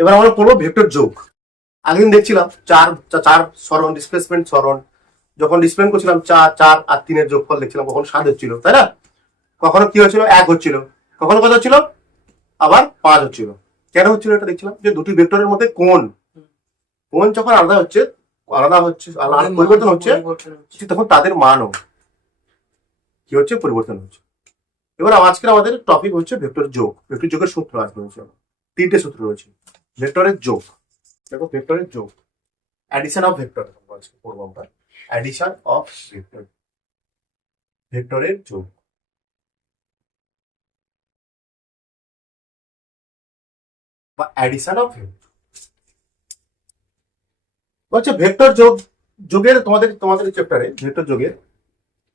এবার আমরা পড়বো ভেক্টর যোগ। আগের দিন দেখছিলাম চার চার সরণ ডিসপ্লেসমেন্ট সরণ, যখন ডিসপ্লেসমেন্ট করছিলাম 4 আর 3 এর যোগফল দেখছিলাম, কখন 7 হচ্ছিল, তাই না? কখনো কি হচ্ছিল, 1 হচ্ছিল, কখনো কত হচ্ছিল, আবার 5 হচ্ছিল। কেন হচ্ছিল এটা দেখছিলাম, যে দুটি ভেক্টরের মধ্যে কোণ যখন আলাদা হচ্ছে পরিবর্তন হচ্ছে, তখন তাদের মানও কি হচ্ছে, পরিবর্তন হচ্ছে। এবার আজকের আমাদের টপিক হচ্ছে ভেক্টর যোগ। ভেক্টর যোগের সূত্র আজকে হচ্ছে 3টে সূত্র রয়েছে ভেক্টরের যোগ। দেখো ভেক্টরের যোগ, অ্যাডিশন অফ ভেক্টর আজকে পড়বো আমরা। অ্যাডিশন অফ ভেক্টর, ভেক্টরের যোগ বা অ্যাডিশন অফ ভেক্টর হচ্ছে ভেক্টর যোগ। যোগের তোমাদের চ্যাপ্টারে ভেক্টর যোগের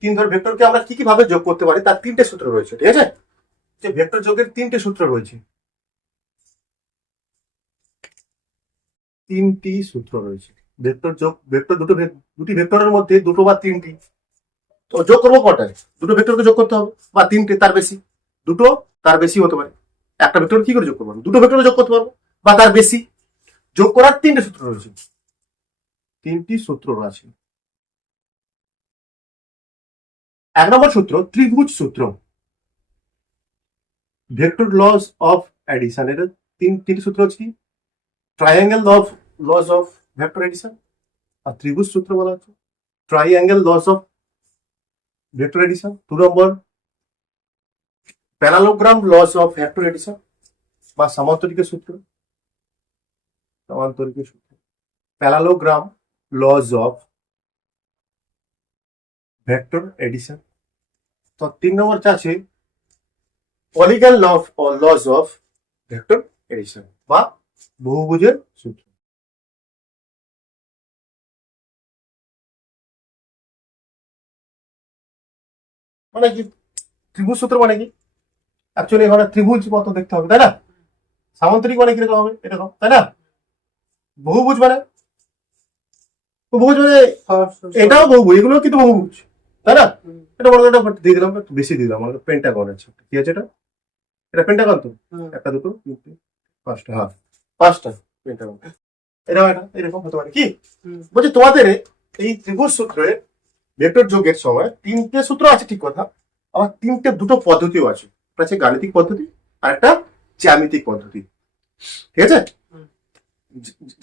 3 ধর ভেক্টরকে আমরা কি ভাবে যোগ করতে পারি তার 3টে সূত্র রয়েছে, ঠিক আছে? যে ভেক্টর যোগের 3টে সূত্র রয়েছে, 3টি সূত্র রয়েছে ভেক্টর যোগ। ভেক্টর দুটি ভেক্টরের মধ্যে দুটো বা 3টি, তো যোগ করবো কটায়? দুটো ভেক্টরকে যোগ করতে হবে, বা 3টে তার বেশি, দুটো তার বেশি হতে পারে। একটা ভেক্টর কি করে যোগ করবো? দুটো ভেক্টরে যোগ করতে পারবো বা তার বেশি। যোগ করার 3টে সূত্র রয়েছে, 3টি সূত্র আছে। 1 নম্বর সূত্র ত্রিভুজ সূত্র, ভেক্টর লস অফ অ্যাডিশন। এর 3টি সূত্র হচ্ছে কি, triangle laws of vector addition, আর ত্রিভুজ সূত্র বলা হচ্ছে triangle laws of vector addition. 2 number parallelogram laws of vector addition বা সমান্তরিকের সূত্র, parallelogram laws of vector addition. তো 3 নম্বর আছে polygon laws of vector addition বা বহুভুজের সূত্র। মানে কি ত্রিভুজ সূত্র মানে কি? অ্যাকচুয়ালি এখানে ত্রিভুজ মতো দেখতে হবে, তাই না? সামান্তরিক মানে কিরকম হবে, এরকম, তাই না? বহুভুজ মানে এটাও বহুভুজ, এগুলো কিন্তু বহুভুজ, তাই না? এটা মনে করি দিয়ে দিলাম, একটু বেশি দিলাম, মানে পেন্টাগন আছে। কি আছে এটা? এটা পেন্টাগন তো, একটা দুটো তিনটে পাঁচটা, হ্যাঁ 5টা পেন্টাগন। এটাও এটা এরকম হতে পারে। কি বলছি, তোমাদের এই ত্রিভুজ সূত্রে ভেক্টর যোগের সময় 3টে সূত্র আছে, ঠিক কথা, আবার দুটো পদ্ধতিও আছে। একটা আছে গাণিতিক পদ্ধতি আর একটা জ্যামিতিক পদ্ধতি, ঠিক আছে?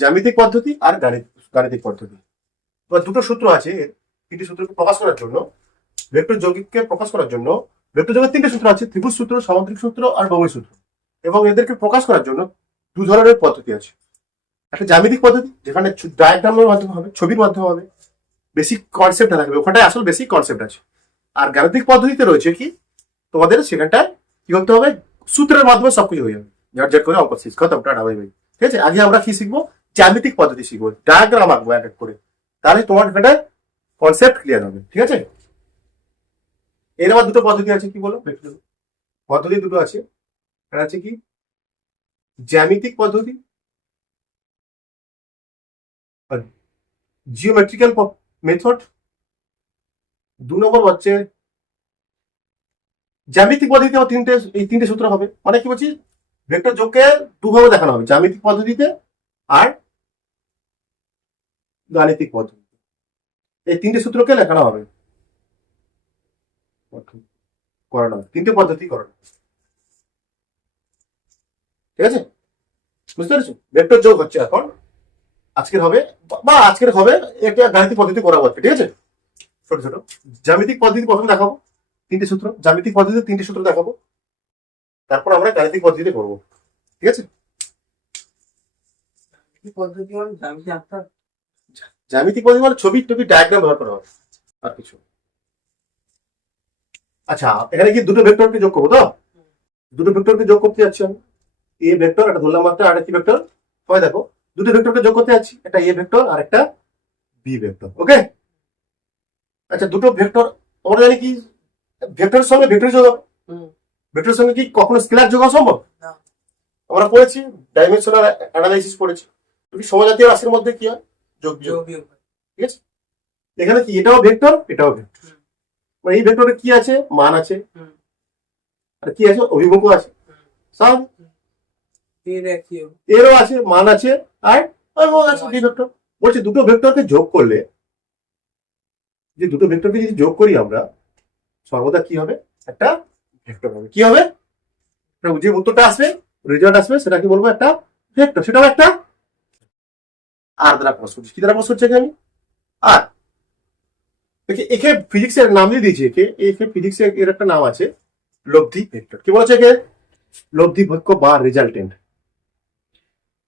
জ্যামিতিক পদ্ধতি আর গাণিতিক পদ্ধতি। এবার দুটো সূত্র আছে, 3টি সূত্রকে প্রকাশ করার জন্য, ভেক্টর যৌগিককে প্রকাশ করার জন্য ভেক্টর যোগের 3টে সূত্র আছে, ত্রিভুজ সূত্র, সামান্তরিক সূত্র আর বহুভুজ সূত্র। এবং এদেরকে প্রকাশ করার জন্য 2 ধরনের পদ্ধতি আছে। একটা জ্যামিতিক পদ্ধতি, যেখানে ডায়াগ্রামের মাধ্যমে হবে, ছবির মাধ্যমে হবে, বেসিক কনসেপ্ট থাকবে, ওখানটায় আসল বেসিক কনসেপ্ট আছে। আর গাণিতিক পদ্ধতিতে রয়েছে কি, তোমাদের সেখানটায় কি করতে হবে, সূত্রের মাধ্যমে সবকিছু হয়ে যাবে, ঝটঝট করে অঙ্ক শেষ, খতম, টাটা বাই বাই। ঠিক আছে? আগে আমরা কি শিখবো, জ্যামিতিক পদ্ধতি শিখবো, ডায়াগ্রাম আঁকবো এক এক করে, তাহলে তোমার এখানটা কনসেপ্ট ক্লিয়ার হবে, ঠিক আছে? এর আবার দুটো পদ্ধতি আছে, কি বলো, পদ্ধতি দুটো আছে। একটা আছে কি জ্যামিতিক পদ্ধতি আর জিওমেট্রিক্যাল মেথড। 2 নম্বর হচ্ছে জ্যামিতিক পদ্ধতিতে এই 3টে সূত্র হবে। মানে কি বলছি, ভেক্টর যোগকে দুভাবে দেখানো হবে, জ্যামিতিক পদ্ধতিতে আর গাণিতিক পদ্ধতিতে। এই 3টে সূত্রকে লেখানো হবে, করানো হবে, 3টে পদ্ধতি করানো, ঠিক আছে? বুঝতে পেরেছো? ভেক্টর যোগ হচ্ছে এখন আজকের হবে একটা গাণিতিক পদ্ধতি করাবো, ঠিক আছে? ছোট ছোট জ্যামিতিক পদ্ধতি প্রথমে দেখাবো, 3টে সূত্র, জ্যামিতিক পদ্ধতিতে 3টে সূত্র দেখাবো, তারপর আমরা গাণিতিক পদ্ধতিতে করবো, ঠিক আছে? জ্যামিতিক পদ্ধতি মানে ছবি টবি ডায়াগ্রাম ব্যবহার করা হবে, আর কিছু। আচ্ছা, এখানে কি দুটো ভেক্টরকে যোগ করবো? তো দুটো ভেক্টরকে যোগ করতে যাচ্ছি আমি, এ ভেক্টর, একটা ধরলাম একটা, আর কি ভেক্টর, হয় দেখো দুটো ভেক্টরকে যোগ করতে যাচ্ছি, একটা এ ভেক্টর আর একটা বি ভেক্টর, ওকে? আচ্ছা, দুটো ভেক্টর আমরা জানি কি, ভেক্টরের সঙ্গে ভেক্টর যোগ হবে, ভেক্টরের সঙ্গে কি কখনো স্কেলার যোগ হওয়া সম্ভব? আমরা পড়েছি, ডাইমেনশনাল অ্যানালাইসিস পড়েছি, দুটি সমজাতীয় রাশির মধ্যে কি হয়, যোগ বিয়োগ, ঠিক আছে? এখানে কি এটাও ভেক্টর, এটাও ভেক্টর, মানে এই ভেক্টরে কি আছে, মান আছে, আর কি আছে, অভিমুখ আছে, স্বাভাবিক। এরও আছে, মান আছে, আর আছে বি ভেক্টর। বলছে দুটো ভেক্টরকে যোগ করলে, যে দুটো ভেক্টরকে যদি যোগ করি আমরা, সর্বদা কি হবে, একটা ভেক্টর হবে। কি হবে, যে উত্তরটা আসবে, রেজাল্ট আসবে, সেটা কি বলবো, একটা ভেক্টর। সেটাও একটা আর দ্বারা প্রশ্ন, কি দ্বারা প্রশ্ন হচ্ছে আমি আর একে ফিজিক্সের নাম দিয়ে দিয়েছি। একে ফিজিক্সের এর একটা নাম আছে, লব্ধি ভেক্টর। কি বলছে একে, লব্ধি ভেক্টর বা রেজাল্টেন্ট,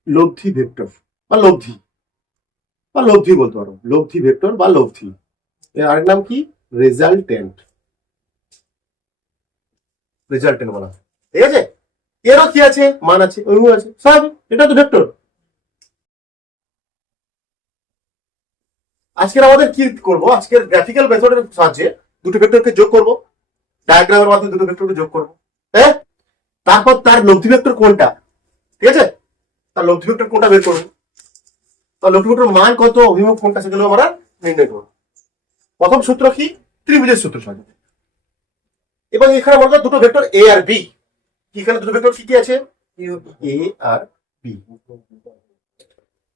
লব্ধি ভেক্টর বা লব্ধি, বা লব্ধি বলতে পারো, লব্ধি ভেক্টর বা লব্ধি। এর আরেক নাম কি, রেজাল্টেন্ট, রেজাল্টেন্ট বলা হয়। ঠিক আছে, এরও কি আছে, মান আছে, ওইগুলো আছে, স্বাভাবিক, এটা তো ভেক্টর। আজকের আমাদের কি করবো, আজকের গ্রাফিক্যাল মেথডের সাহায্যে দুটো ভেক্টরকে যোগ করব, ডায়াগ্রামের মাধ্যমে দুটো ভেক্টরকে যোগ করবো। হ্যাঁ, তারপর তার লব্ধি ভেক্টর কোনটা, ঠিক আছে, তার লব্ধি ভেক্টর কোনটা বের করবো, তার লব্ধি ভেক্টর মান কত, অভিমুখ কোনটা, সেগুলো আমরা নির্ণয় করবো। প্রথম সূত্র কি, ত্রিভুজের সূত্র সাহায্যে। এবং এখানে বলবো দুটো ভেক্টর এ আর বি, এখানে দুটো ভেক্টর কি কি আছে, এ আর বি।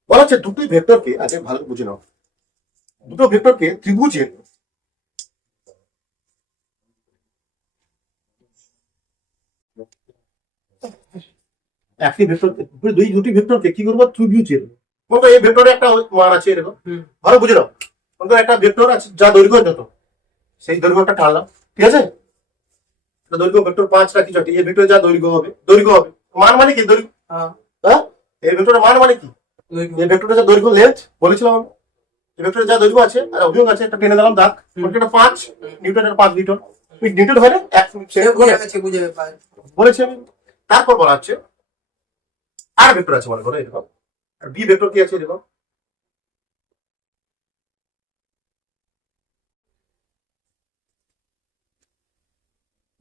বলা হচ্ছে দুটোই ভেক্টরকে, আগে ভালো বুঝে নাও, দুটো ভেক্টরকে ত্রিভুজের একটি ভেক্টর, দুটি ভেক্টরকে কি করবো, ত্রিভুজের, বলতো এই ভেক্টরে একটা মান আছে এরকম, ভালো বুঝে নাও। বলতো একটা ভেক্টর আছে যা দৈর্ঘ্য যত, সেই দৈর্ঘ্যটা টানলাম, ঠিক আছে, দৈর্ঘ্য ভেক্টর 5 রাখি চটি, এই ভেক্টরে যা দৈর্ঘ্য হবে, মান মানে কি, দৈর্ঘ্য। হ্যাঁ, এই ভেক্টরের মান মানে কি, এই ভেক্টরের যা দৈর্ঘ্য, লেন্থ বলেছিলাম আমি, এই ভেক্টরের যা দৈর্ঘ্য আছে আর অভিমুখ আছে, একটা টেনে দিলাম দাগ, এটা 5 নিউটন, এটা 5 নিউটন, নিউটন হয় না, 1 বলেছি আমি। তারপর বলা হচ্ছে আর ভেক্টর আছে মনে করো এরকম, আর বি ভেক্টর কি আছে এরকম,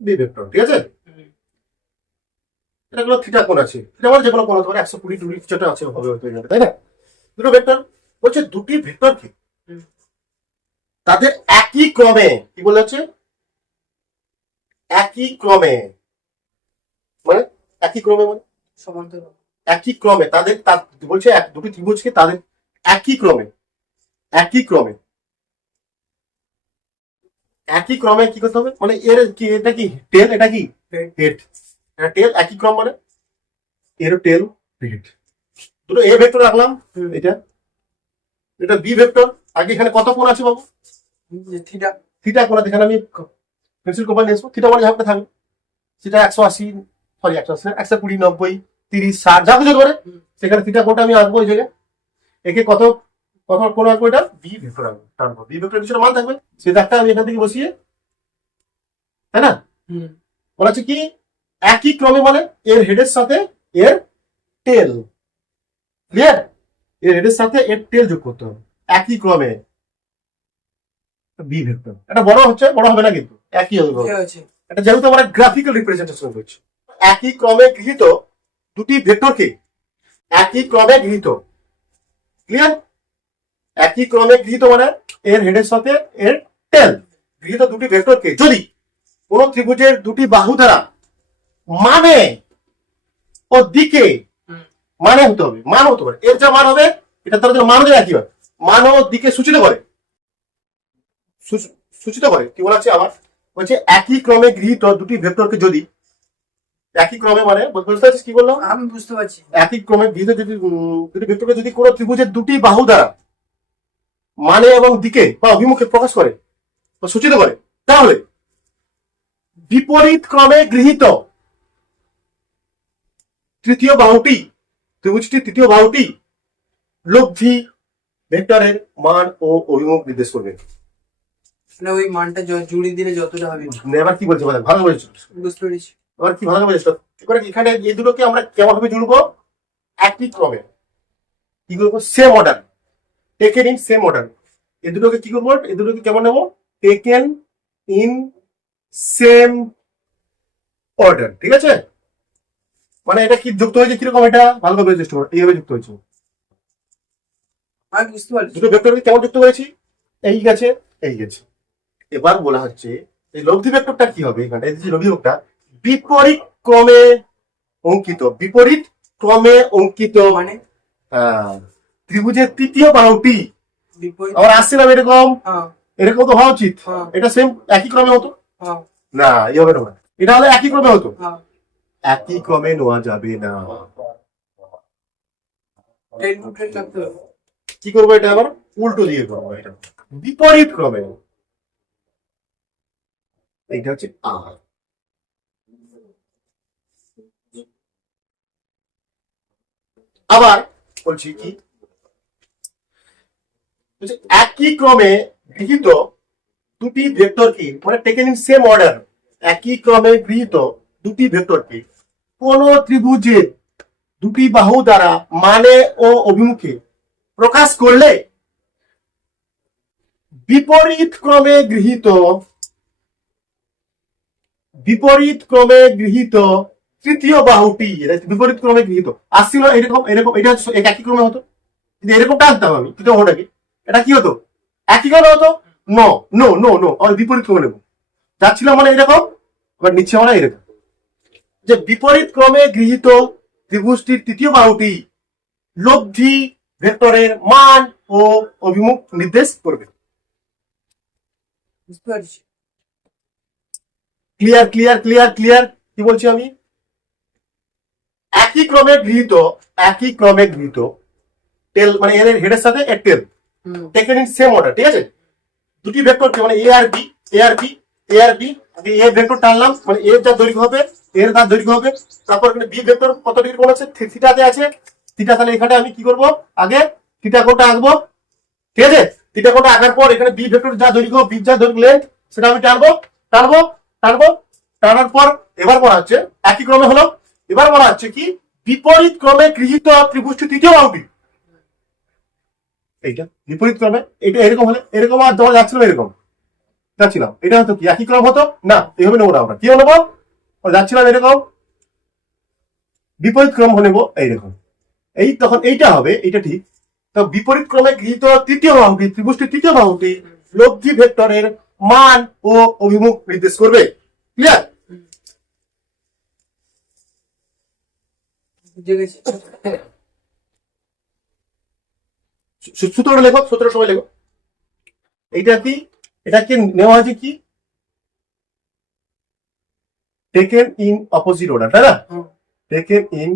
বি ভেক্টর, ঠিক আছে, এটা গুলো থিটা কোণ আছে, থিটা মানে যে কোনো কোণ হতে পারে, 120 কিছুটা আছে, হবে হয়তো এখানে, তাই না। দুটো ভেক্টর, বলছে দুটি ভেক্টরকে তাদের একই ক্রমে, কি বলে হচ্ছে, একই ক্রমে, মানে একই ক্রমে মানে সমান্তর, একই ক্রমে তাদের, বলছে দুটি ত্রিভুজকে তাদের একই ক্রমে, একই ক্রমে, একই ক্রমে কি করতে হবে, মানে এর কি, এটা কি টেল, এটা কি হেড, এটা টেল, একই ক্রম মানে এর টেল হেড। দুটো এ ভেক্টর রাখলাম, এটা এটা বি ভেক্টর। আগে এখানে কত কোণ আছে বাবু, থিটা, থিটা কোণ, এখানে আমি পেন্সিল কপার নিয়ে আসবো, থিটা মানে ঝাপটা থাকবে, সেটা 180, সরি 180, 120, 90, 30, 60 যা কিছু ধরে, সেখানে থিটা কোণটা আমি আঁকবো এই জায়গায়। একে কত কত কোণ আঁকবো, এটা বি ভেক্টর আঁকবো, টানবো, বি ভেক্টর কিছুটা মান থাকবে, সেই দাগটা আমি এখান থেকে বসিয়ে, তাই না, বলা হচ্ছে কি একই ক্রমে মানে এর হেডের সাথে এর টেল, ক্লিয়ার, এর হেডের সাথে এর টেল যোগ করতে হবে একই ক্রমে, বি ভেক্টর। এটা বড় হচ্ছে, বড় হবে না কিন্তু একই হবে, এটা যেহেতু আমরা গ্রাফিক্যাল রিপ্রেজেন্টেশন করছি। একই ক্রমে গৃহীত দুটি ভেক্টরকে, একই ক্রমে গৃহীত, ক্লিয়ার, একই ক্রমে গৃহীত মানে এর হেডের সাথে এর টেল গৃহীত দুটি ভেক্টরকে যদি কোন ত্রিভুজের দুটি বাহু দ্বারা মানে ও দিকে, মানে হতে হবে, মান হতে পারে, এর যা মান হবে এটা তার মান হতে একই হয়, মান ও দিকে সূচিত করে, সূচিত করে, কি বলা হচ্ছে আবার, বলছে একই ক্রমে গৃহীত দুটি ভেক্টরকে যদি, একই ক্রমে মানে বুঝতে পারছিস কি বললাম, আমি বুঝতে পারছি, একই ক্রমে গৃহীত যদি দুটি ভেক্টরকে যদি কোনো ত্রিভুজের দুটি বাহু দ্বারা মানে এবং দিকে বা অভিমুখে প্রকাশ করে বা সূচিত করে, তাহলে বিপরীত ক্রমে গৃহীত তৃতীয় বাহুটি, ত্রিভুজটির তৃতীয় বাহুটি লব্ধি ভেক্টরের মান ও অভিমুখ নির্দেশ করবে। মানে ওই মানটা জুড়ে দিলে যতটা হবে। এবার কি বলছে ভালো বলেছ, বুঝতে পেরেছি, এবার কি ভালো বলেছ, এবারে এখানে এই দুটোকে আমরা কেমন ভাবে জুড়বো, একই ক্রমে, কি করবো, same order, taken in same order, এই দুটোকে কি করবো, এই দুটোকে কেমন নেবো, টেকেন ইন সেম অর্ডার, ঠিক আছে, মানে এটা কি যুক্ত হয়েছে কিরকম, এটা ভালোভাবে চেষ্টা করো, এইভাবে যুক্ত হয়েছে, আমি বুঝতে পারছি, দুটো ভেক্টরকে কেমন যুক্ত করেছি, এই গেছে এই গেছে। এবার বলা হচ্ছে এই লব্ধি ভেক্টরটা কি হবে, এখানে এই যে লব্ধি ভেক্টরটা বিপরীত ক্রমে অঙ্কিত, বিপরীত ক্রমে অঙ্কিত মানে ত্রিভুজের তৃতীয় বাহুটি বিপরীত। আবার আসছিলাম এরকম, হ্যাঁ এরকম তো হওয়া উচিত। হ্যাঁ এটা সেম একই ক্রমে হতো হ্যাঁ না, এই হবে না, এটা হলে একই ক্রমে হতো, হ্যাঁ। একই ক্রমে নেওয়া যাবে না। টেন টু টেন লাগতে হবে। কি করবো এটা আবার উল্টো দিয়ে করবো, এটা বিপরীত ক্রমে। এইটা হচ্ছে আর। আবার বলছি কি, বলছে একই ক্রমে গৃহীত দুটি ভেক্টর কি, মানে টেকেন ইন সেম অর্ডার, একই ক্রমে গৃহীত দুটি ভেক্টর কি কোন ত্রিভুজে দুটি বাহু দ্বারা মানে ও অভিমুখে প্রকাশ করলে বিপরীত ক্রমে গৃহীত তৃতীয় বাহুটি, এটা বিপরীত ক্রমে গৃহীত আসছিল এরকম এরকম, এটা হচ্ছে একই ক্রমে হতো, কিন্তু এরকম টানতাম আমি, কিন্তু ওটাকে এটা কি হতো, একই ক্রমে হতো, নো নো নো নো, আর বিপরীত ক্রমে নেবো, যাচ্ছিল মানে এরকম, আবার নিচ্ছে মানে এরকম, যে বিপরীত ক্রমে গৃহীত ত্রিভুজটির তৃতীয় বাহুটি লব্ধি ভেক্টরের মান ও অভিমুখ নির্দেশ করবে। বুঝতে পারছি। ক্লিয়ার ক্লিয়ার ক্লিয়ার ক্লিয়ার, কি বলছি আমি, একই ক্রমে গৃহীত টেল, মানে এর হেডের সাথে এর টেল টেকেন ইন সেম অর্ডার, ঠিক আছে, দুটি ভেক্টরকে মানে এ আর বি, এ ভেক্টর টানলাম, মানে এর যা দৈর্ঘ্য হবে এর তার দৈর্ঘ্য হবে, তারপর এখানে বি ভেক্টর কত ডিগ্রি কোণ আছে, থিটাতে আছে, থিটা, তাহলে এখানে আমি কি করব, আগে থিটা কোণটা আঁকবো, ঠিক আছে, থিটা কোণটা আঁকার পর এখানে বি ভেক্টর যা দৈর্ঘ্য, বি যা দৈর্ঘ্য লেন্থ, সেটা আমি টানবো টানবো টানবো, টানার পর এবার বলা হচ্ছে একই ক্রমে হলো, এবার বলা হচ্ছে কি বিপরীত ক্রমে গৃহীত ত্রিভুজটি তৃতীয় বাহুটি, এইটা বিপরীত ক্রমে, এটা এরকম হলে এরকম, আর দেওয়া যাচ্ছিল এরকম যাচ্ছিলাম, এটা হতো কি একই ক্রম হতো না, এইভাবে নেবো না, আমরা কি নেবো, যাচ্ছিলাম এরকম, বিপরীত ক্রম নেবো এইরকম, এই তখন এইটা হবে, এইটা ঠিক, তো বিপরীত ক্রমে গৃহীত তৃতীয় বাহুটি, ত্রিভুজটি তৃতীয় বাহুটি লব্ধি ভেক্টরের মান ও অভিমুখ নির্দেশ করবে। ক্লিয়ার? বুঝে গেছি। সূত্রটা লেখো, সূত্রটা সবাই লেখো, এইটা কি, এটাকে নেওয়া হয়েছে কি টেকেন ইন অপোজিট অর্ডার, তাই না, টেকেন ইন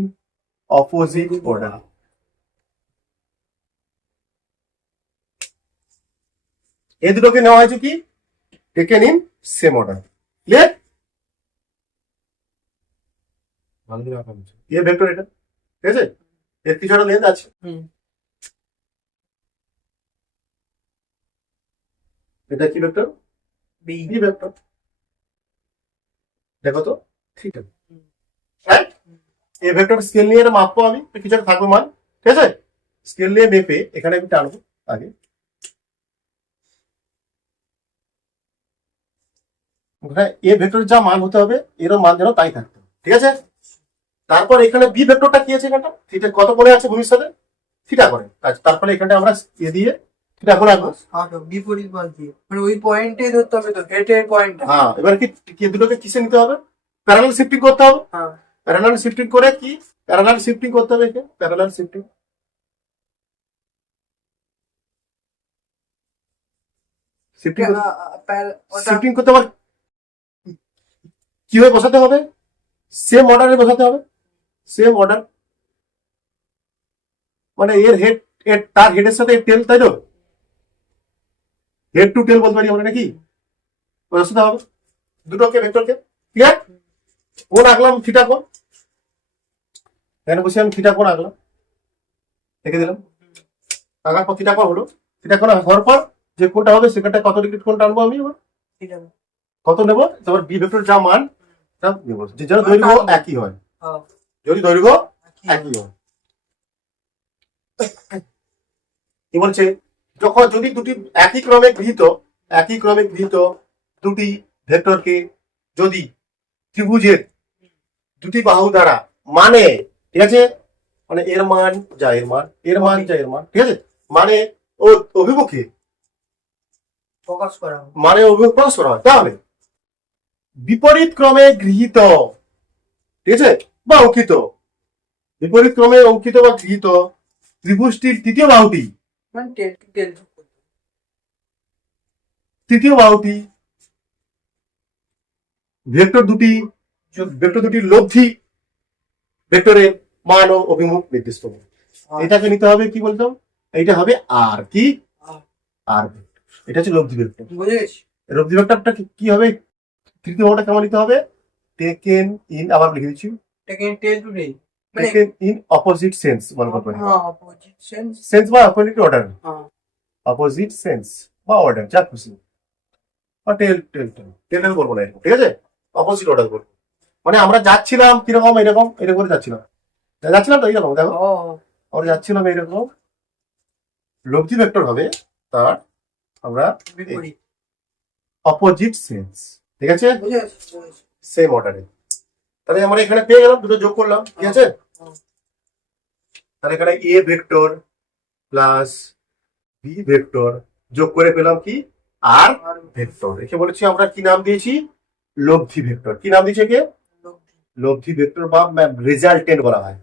অপোজিট অর্ডার, এই দুটোকে নেওয়া হয়েছে কি taken in same order. Clear? A vector এটা, ঠিক আছে, এর কিছু একটা লেন্থ আছে, এটা কি ভেক্টর, বি বি ভেক্টর, দেখো তো ঠিক আছে, রাইট, এই ভেক্টর স্কেল নিয়ে এটা মাপবো আমি, কিছু একটা থাকবে মান, ঠিক আছে, স্কেল নিয়ে মেপে এখানে আমি টানবো আগে, এ ভেক্টরের যা মান হতে হবে এরও মান যেন তাই থাকতে হবে, ঠিক আছে, তারপর এখানে বি ভেক্টরটা কি আছে, এখানটা থিটা কত কোণে আছে ভূমির সাথে, থিটা করে, আচ্ছা, তারপরে এখানটা আমরা এ দিয়ে থিটা কোণ আঁকবো, বিপরীত বাদ দিয়ে, মানে ওই পয়েন্টে ধরতে হবে, তো হেডের পয়েন্ট। হ্যাঁ, এবার কি দুটোকে কিসে নিতে হবে, প্যারালাল শিফটিং করতে হবে, হ্যাঁ প্যারালাল শিফটিং করে কি, প্যারালাল শিফটিং করতে হবে, একে প্যারালাল শিফটিং, শিফটিং শিফটিং করতে আবার কিভাবে বসাতে হবে, সেম অর্ডারে বসাতে হবে, সেম অর্ডার, মানে এর হেড, তার হেডের সাথে টেল, তাই তো, হেড টু টেল বলতে পারি আমরা নাকি, বসাতে হবে দুটোকে ভেক্টরকে। ক্লিয়ার? কোণ আঁকলাম থিটা কোণ, এখানে বসে আমি থিটা কোণ আঁকলাম, রেখে দিলাম, আঁকার পর থিটা কোণ হলো, থিটা কোণ হওয়ার পর যে কোণটা হবে সেখানটা কত ডিগ্রি কোণ টানবো আমি, এবার কত নেবো, তারপর বি ভেক্টর যা মান নেবো, যে যেন দৈর্ঘ্য একই হয়, যদি দৈর্ঘ্য একই হয়, কি বলছে, যখন যদি দুটি একই ক্রমে গৃহীত দুটি ভেক্টরকে যদি ত্রিভুজের দুটি বাহু দ্বারা মানে, ঠিক আছে, মানে এর মান যা এর মান, এর মান যা এর মান, ঠিক আছে, মানে ও অভিমুখে প্রকাশ করা, মানে অভিমুখ প্রকাশ করা হয়, তাহলে বিপরীত ক্রমে গৃহীত, ঠিক আছে, বা অঙ্কিত বিপরীত ক্রমে অঙ্কিত বা গৃহীত ত্রিভুজটির তৃতীয় বাহুটি মানে টেল টু টেল তৃতীয় বাহুটি ভেক্টর দুটির লব্ধি ভেক্টরের মান ও অভিমুখ নির্দিষ্ট করে। এটাকে নিতে হবে কি বলতো, এইটা হবে আর কি আর ভেক্টর, এটা হচ্ছে লব্ধি ভেক্টর। বুঝে গেছি। লব্ধি ভেক্টরটা কি হবে, তৃতীয় বাহুটা কেমন নিতে হবে, টেকেন ইন, আবার লিখে দিচ্ছি, টেকেন টেল টু টেল মানে টেকেন ইন অপোজিট সেন্স মনে করবে, হ্যাঁ অপোজিট সেন্স। সেন্স বা অপোজিট অর্ডার, হ্যাঁ অপোজিট সেন্স বা অর্ডার যা খুশি, বা টেল বলবো না এরকম, ঠিক আছে, অপোজিট অর্ডার বলবো। মানে আমরা যাচ্ছিলাম কিরকম, এরকম এরকম করে যাচ্ছিলাম তো এইরকম, দেখো ও আমরা যাচ্ছিলাম এইরকম, লব্ধি ভেক্টর হবে তার আমরা বিপরীত। অপোজিট সেন্স, ঠিক আছে, বুঝে গেছি, বুঝে গেছি। সেম অর্ডারে। তাহলে আমরা এখানে পেয়ে গেলাম, দুটো যোগ করলাম, ঠিক আছে। তাহলে এখানে a vector plus B vector যোগ করে পেলাম কি আর ভেক্টর। একে বলেছি আমরা কি নাম দিয়েছি, লব্ধি ভেক্টর। কি নাম দিয়েছে একে, লব্ধি ভেক্টর বা রেজাল্টেন্ট বলা হয়।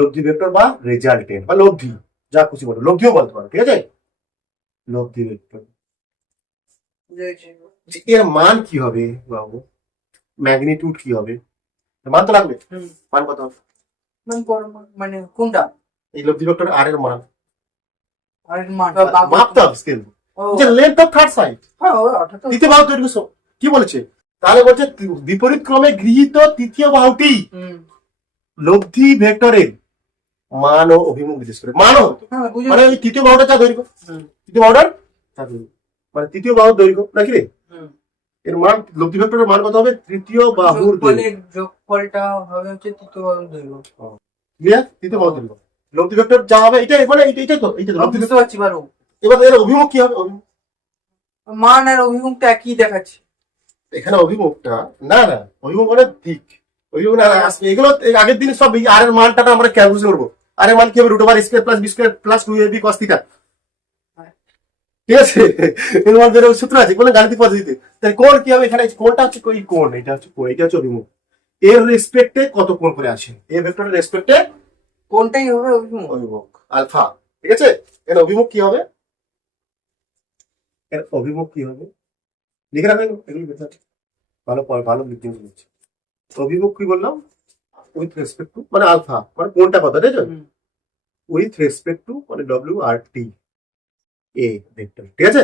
লব্ধি ভেক্টর বা রেজাল্টেন্ট বা লব্ধি, যা খুশি বলো, লব্ধিও বলতে পারো, ঠিক আছে, লব্ধি ভেক্টর। বুঝে গেছি। এর মান কি হবে বাবু, ম্যাগনিটিউড কি হবে, মান তো লাগবে, হুম মান কত হবে, মানে কোনটা এই লব্ধি ভেক্টর আর এর মান আর মান মাপতে হবে স্কেল, ও যে লেন্থ অফ থার্ড সাইড, হ্যাঁ ওটা তো তৃতীয় বাহু দৈর্ঘ্য কি বলেছে, তাহলে বলছে বিপরীত ক্রমে গৃহীত তৃতীয় বাহুটি লব্ধি ভেক্টরের মান ও অভিমুখ নির্দেশ করে। মানও হ্যাঁ বুঝে মানে ওই তৃতীয় বাহুটা যা দৈর্ঘ্য, হুম তৃতীয় বাহুটার যা দৈর্ঘ্য, মানে তৃতীয় বাহুর দৈর্ঘ্য নাকি রে, হুম এর মান লব্ধি ভেক্টরের মান কত হবে, তৃতীয় বাহুর দৈর্ঘ্য, যোগফলটা হবে হচ্ছে তৃতীয় বাহুর দৈর্ঘ্য। ক্লিয়ার, তৃতীয় বাহুর দৈর্ঘ্য লব্ধি ভেক্টর যা হবে, এটা মানে এইটাই তো লব্ধি বুঝতে ভেক্টর। পারছি পারো। এবার এর অভিমুখ কি হবে, অভিমুখ মান আর অভিমুখটা একই দেখাচ্ছে। এখানে অভিমুখটা না না, অভিমুখ মানে দিক, অভিমুখ না আসবে এগুলো আগের দিন সব আর এর মানটা আমরা ক্যালকুলেশন করবো। আর এর মান কি হবে, root over square plus b square plus 2ab cos theta, ঠিক আছে, এর মান বের সূত্র আছে কোন গাণিতিক পদ্ধতিতে। তাই কোণ কি হবে, এখানে কোণটা হচ্ছে এই কোণ, এটা হচ্ছে কোণ, এটা হচ্ছে অভিমুখ, এর রেসপেক্টে কত কোণ করে আসে, এই ভেক্টরের রেসপেক্টে কোনটাই হবে অভিমুখ। অভিমুখ আলফা, ঠিক আছে। এর অভিমুখ কি হবে, এর অভিমুখ কি হবে লিখে রাখবেন, এগুলো লিখে রাখবেন। ভালো লিখতে হচ্ছে। অভিমুখ কি বললাম, উইথ রেসপেক্ট টু মানে আলফা মানে কোনটা কথা, তাই তো, হুম, উইথ রেসপেক্ট টু মানে ডব্লিউ আর টি এ ভেক্টর, ঠিক আছে।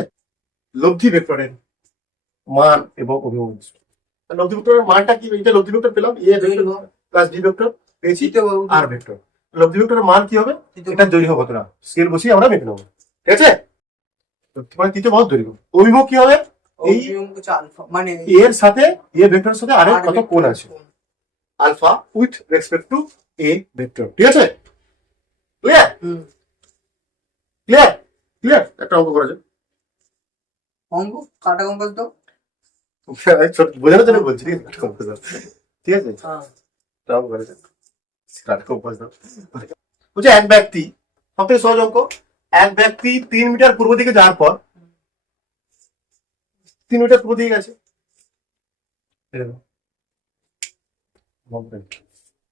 লব্ধি ভেক্টরের মান এবং অভিমুখ। লব্ধি ভেক্টরের মানটা কি, এটা লব্ধি ভেক্টর পেলাম, a vector plus B vector পেয়েছি, তৃতীয় বাহু আর ভেক্টর। লব্ধি ভেক্টরের মান কি হবে, এটা দৈর্ঘ্য কতটা, স্কেল বসিয়ে আমরা মেপে নেবো, ঠিক আছে। মানে তৃতীয় বাহুর দৈর্ঘ্য। অভিমুখ কি হবে, এই অভিমুখ হচ্ছে আলফা মানে এর সাথে এ ভেক্টরের সাথে আরেক কত কোণ আছে, alpha with respect to a vector, ঠিক আছে। ক্লিয়ার হুম ক্লিয়ার ক্লিয়ার। একটা অঙ্ক করা যায়, অঙ্ক কাটা কম্পাস দাও। বোঝানোর জন্য বলছি, ঠিক আছে, কাটা কম্পাস দাও, ঠিক আছে, হ্যাঁ একটা অঙ্ক করা যায়, কাটা কম্পাস দাও। বলছে এক ব্যক্তি, সব থেকে সহজ অঙ্ক, এক ব্যক্তি 3 মিটার পূর্ব দিকে যাওয়ার পর 3 মিটার পূর্ব দিকে গেছে,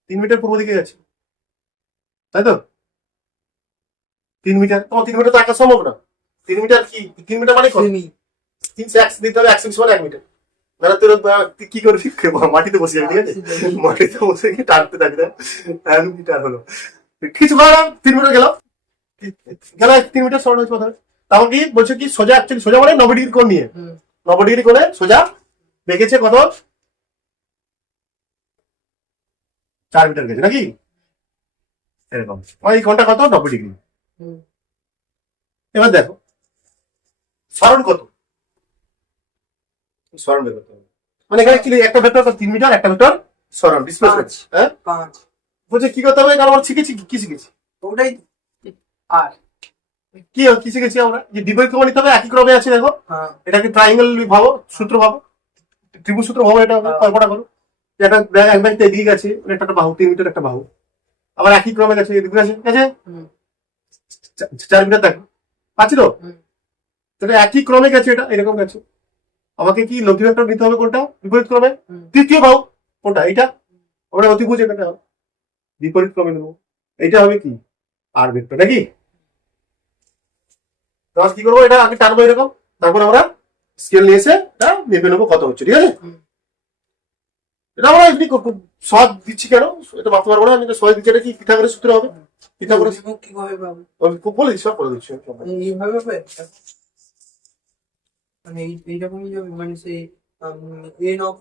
3 মিটার পূর্ব দিকে গেছে, তাই তো, 3 মিটার, তোমার 3 মিটার তো আঁকা সম্ভব না, 3 মিটার কি, 3 মিটার মানে কত, সেমি 3 দিতে হবে, 1 সমান 1 মিটার, না তোর কি করবি, মাটিতে বসে যাবি, ঠিক আছে, মাটিতে বসে কি টানতে থাকবে, 1 মিটার হলো, কিছু করার 3 মিটার গেল, 3 মিটার সমান হয়েছে কথা। তখন কি বলছে কি, সোজা অ্যাকচুয়ালি সোজা মানে 90 ডিগ্রি কোণ নিয়ে, 90 ডিগ্রি কোণে সোজা বেঁকেছে কত, 4 মিটার গেছে নাকি, এরকম মানে এই কোণটা কত, 90 ডিগ্রি। এবার দেখো সরণ কত, সরণ বের করতে হবে, মানে এখানে কি একটা ভেক্টর 3 মিটার, একটা ভেক্টর সরণ ডিসপ্লেসমেন্ট, হ্যাঁ 5 বলছে কি করতে হবে, কারণ আমরা শিখেছি কি শিখেছি, ওটাই আর কি শিখেছি আমরা, যে বিপরীত ক্রমে নিতে হবে, একই ক্রমে আছে দেখো, হ্যাঁ এটাকে ট্রায়াঙ্গেল ভাবো, সূত্র ভাবো, ত্রিভুজ সূত্র ভাবো, এটা কল্পনা করো যে একটা এক ব্যাংক এদিকে গেছে, একটা বাহু 3 মিটার, একটা বাহু আবার একই ক্রমে গেছে, এদিকে আছে, ঠিক আছে, 4 মিটার দেখো পাচ্ছি তো, তাহলে একই ক্রমে গেছে, এটা এরকম গেছে, আমাকে কি লব্ধি ভেক্টর নিতে হবে কোনটা, বিপরীত ক্রমে তৃতীয় বাহু কোনটা, এটা আমরা অতিভুজ, এটা বিপরীত ক্রমে নেবো। এইটা হবে কি আর ভেক্টর নাকি? তাহলে কি করবো, এটা আগে টানবো এরকম, তারপর আমরা স্কেল নিয়ে এসে এটা মেপে নেবো কত হচ্ছে, ঠিক আছে? এটা আমরা এমনি সহজ দিচ্ছি কেন, এটা মাপতে পারবো না, আমি সহজ দিচ্ছি। এটা কি পিথাগোরাস সূত্র হবে? পিথাগোরাস অভিমুখ কিভাবে পাবো? আমি বলে দিচ্ছি, সব করে দিচ্ছি। এইভাবে হবে, মানে এইরকমই যাবে, মানে সেই এন অফ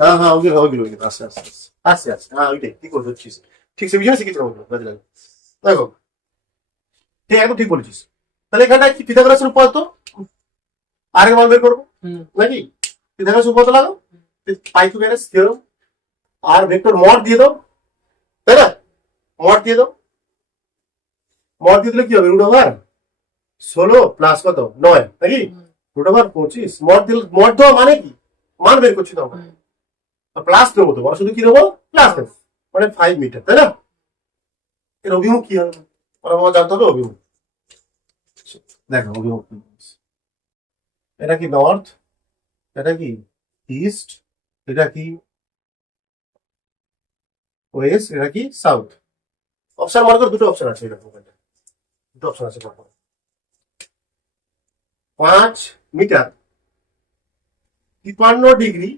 হ্যাঁ হ্যাঁ, ওইগুলো আস্তে আস্তে আস্তে আস্তে, হ্যাঁ ওইটাই কি করে ধরছিস, ঠিক সে বুঝে শিখেছিলাম। দেখো ঠিক, একদম ঠিক বলেছিস। তাহলে এখানটায় কি পিথাগোরাসের উপপাদ্য আরেক মান বের করবো নাকি? পিথাগোরাসের উপপাদ্য লাগাও, পাইথাগোরাস থিওরেম, আর ভেক্টর মড দিয়ে দাও, তাই না? মড দিয়ে দাও, মড দিয়ে দিলে কি হবে, রুট ওভার 16 প্লাস কত 9 নাকি? Root over 25। মড দিলে, মড দেওয়া মানে কি, মান বের করছি তো আমরা, প্লাস দেবো তো, শুধু কি দেবো, প্লাস দেবো, মানে 5 মিটার, তাই না? এর অভিমুখ কি হবে আমার জানতে হবে, অভিমুখ। দেখো অভিমুখ, এটা কি নর্থ, এটা কি ইস্ট, এটা কি ওয়েস্ট, এটা কি সাউথ। অপশন মনে করো দুটো অপশন আছে, এরকম দুটো অপশন আছে। 5 metre 53 degree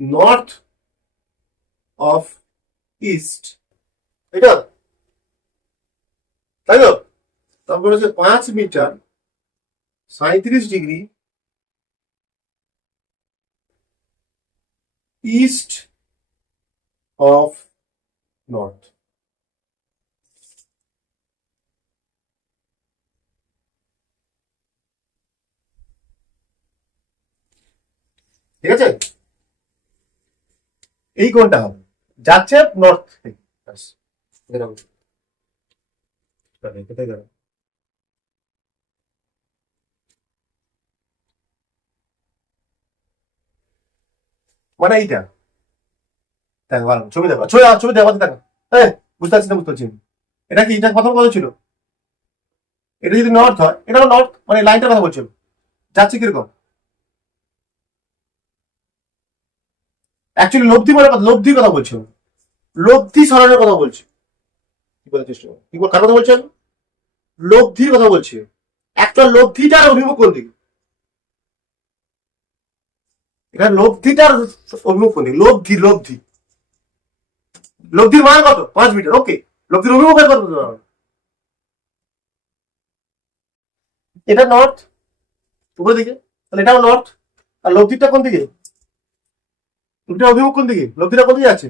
north of east, এটা তাই তো? তারপর হচ্ছে 5 metre 37 degree east of north. ঠিক আছে, এই কোনটা হবে, যাচ্ছে নর্থ থেকে, ব্যাস, এরকম। কোথায় গেল? মানে এইটা দেখো, ভালো ছবি দেখো, ছবি দেখো, দেখো, হ্যাঁ বুঝতে পারছি না, বুঝতে পারছি। এটা কি, এটা প্রথম কথা ছিল, এটা যদি নর্থ হয়, এটা নর্থ, মানে লাইনটার কথা বলছিল, যাচ্ছে কিরকম। অ্যাকচুয়ালি লব্ধি মানে লব্ধির কথা বলছো, লব্ধি সরানোর কথা বলছি। কি বলার চেষ্টা করো, কি কার কথা বলছেন, লব্ধির কথা বলছি। একটা লব্ধিটার অভিমুখ কোন দিকে, এখানে লব্ধিটার অভিমুখ কোন দিকে, লব্ধি লব্ধি লব্ধির মান কত, 5 মিটার, ওকে। লব্ধির অভিমুখ কত, এটা নর্থ উপরের দিকে, তাহলে এটাও নর্থ। আর লব্ধিটা কোন দিকে, লব্ধির অভিমুখ কোন দিকে, লব্ধিটা কোন দিকে আছে,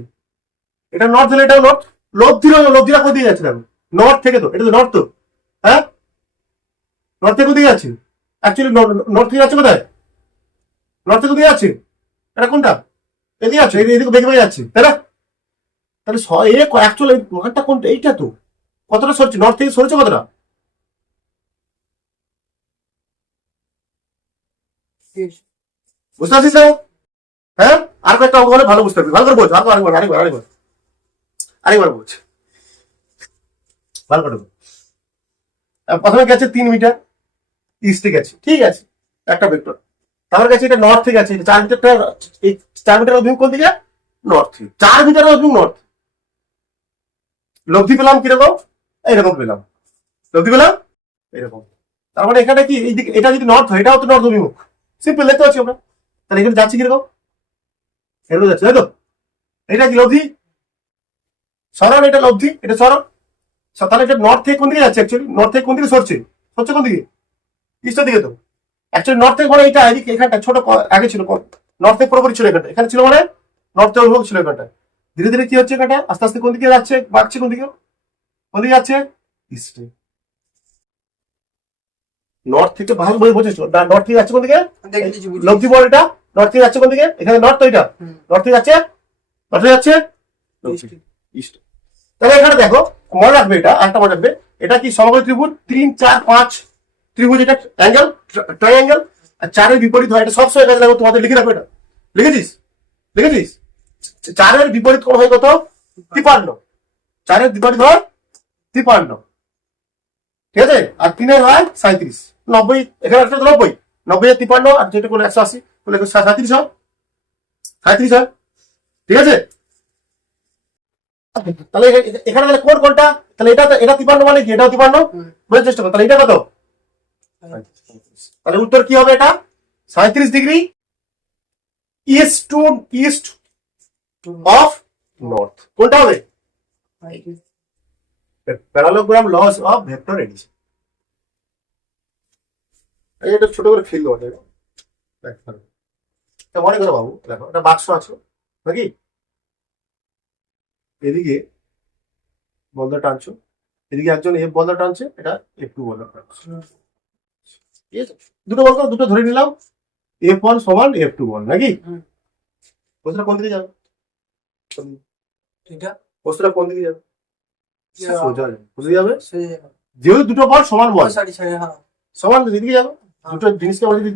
এটা নর্থ হলে এটাও নর্থ। লব্ধিটা কোন দিকে যাচ্ছে দেখো, নর্থ থেকে তো, এটা তো নর্থ তো, হ্যাঁ নর্থ থেকে কোন দিকে যাচ্ছে, অ্যাকচুয়ালি নর্থ থেকে যাচ্ছে কোথায়, নর্থ থেকে কোন দিকে যাচ্ছে, এটা কোনটা, এদিকে আছে, এদিকে বেঁকে বেঁকে যাচ্ছে, তাই না? তাহলে অ্যাকচুয়ালি মানটা কোনটা, এইটা তো, কতটা সরছে, নর্থ থেকে সরছে কতটা, বুঝতে পারছিস না? হ্যাঁ, আর কয়েকটা অঙ্ক হলে ভালো বুঝতে পারবি, ভালো করে বোঝ, আরেকবার বোঝ, ভালো করে বোঝ। প্রথমে গেছে 3 মিটার ইস্টে গেছে, ঠিক আছে, একটা ভেক্টর। তারপর গেছে এটা নর্থে গেছে, 4 মিটারটা, এই 4 মিটার অভিমুখ কোন দিকে, নর্থ। 4 মিটার অভিমুখ নর্থ। লব্ধি পেলাম কিরকম, এইরকম পেলাম, লব্ধি পেলাম এরকম। তার মানে এখানে কি, এইদিকে এটা যদি নর্থ হয়, এটাও তো নর্থ অভিমুখ, সিম্পল দেখতে পাচ্ছি আমরা। তাহলে এখানে যাচ্ছে কিরকম, এরকম যাচ্ছে, তাই তো? এটা কি লব্ধি সরণ, এটা লব্ধি, এটা সরণ। তাহলে এটা নর্থ থেকে কোন দিকে যাচ্ছে, অ্যাকচুয়ালি নর্থ থেকে কোন দিকে সরছে, সরছে কোন দিকে, ইস্টের দিকে তো। অ্যাকচুয়ালি নর্থ থেকে মানে এটা এদিকে, এখানটা ছোট আগে ছিল, নর্থ থেকে পুরোপুরি ছিল এখানটা, এখানে ছিল মানে নর্থ অভিমুখ ছিল এখানটা। ধীরে ধীরে কি হচ্ছে, এখানটা আস্তে আস্তে কোন দিকে যাচ্ছে, বাড়ছে, কোন দিকে, কোন দিকে যাচ্ছে, ইস্টে। নর্থ থেকে ভাগ বই বোঝেছো, নর্থ থেকে যাচ্ছে কোন দিকে, লব্ধি বল, এটা নর্থ থেকে যাচ্ছে কোন দিকে, এখানে নর্থ, এটা নর্থ থেকে যাচ্ছে, নর্থ থেকে যাচ্ছে ইস্ট। তাহলে এখানে দেখো, মনে রাখবে, এটা একটা মনে রাখবে, এটা কি সমবাহু ত্রিভুজ, 3 4 5 ত্রিভুজ, এটা অ্যাঙ্গেল, ট্রাইঅ্যাঙ্গেল, আর 4-এর বিপরীত হয়, এটা সবসময় কাজে লাগবে, তোমাদের লিখে রাখো, এটা লিখেছিস, লিখেছিস। 4-এর বিপরীত কোণ হয় কত, 53, 4-এর বিপরীত হয় 53, ঠিক আছে। আর 3-এর হয় 37, 90, এখানে একটা 90, 90 আর 53, আর যেটা কোনো 180, বলে 37 হয়, 37 হয়, ঠিক আছে। তাহলে এখানে তাহলে কোন কোনটা, তাহলে এটা 53 মানে কি, এটাও 53, হুম। বোঝার চেষ্টা করো। তাহলে এটা কত, তাহলে উত্তর কি হবে, এটা 37 degree east two east of north. কোনটা হবে, parallelogram laws of vector addition. এটা ছোট করে ফিল দেওয়া যাবে, মনে করো বাবু, দেখো একটা বাক্স আছে নাকি, এদিকে বলটা টানছো, এদিকে একজন এফ বলটা টানছে, এটা F2 বলটা টানছে, ঠিক আছে। দুটো বল করো, দুটো ধরে নিলাম, F1 সমান F2 বল নাকি। হুম। বস্তুটা কোন দিকে যাবে, এটা বস্তুটা কোন দিকে যাবে, সোজা যাবে, বুঝে যাবে। সোজা যাবে। যেহেতু দুটো বল সমান বল, সারি সারি, হ্যাঁ। সমান দিকে যাবে, হ্যাঁ। দুটো জিনিসকে আমরা যদি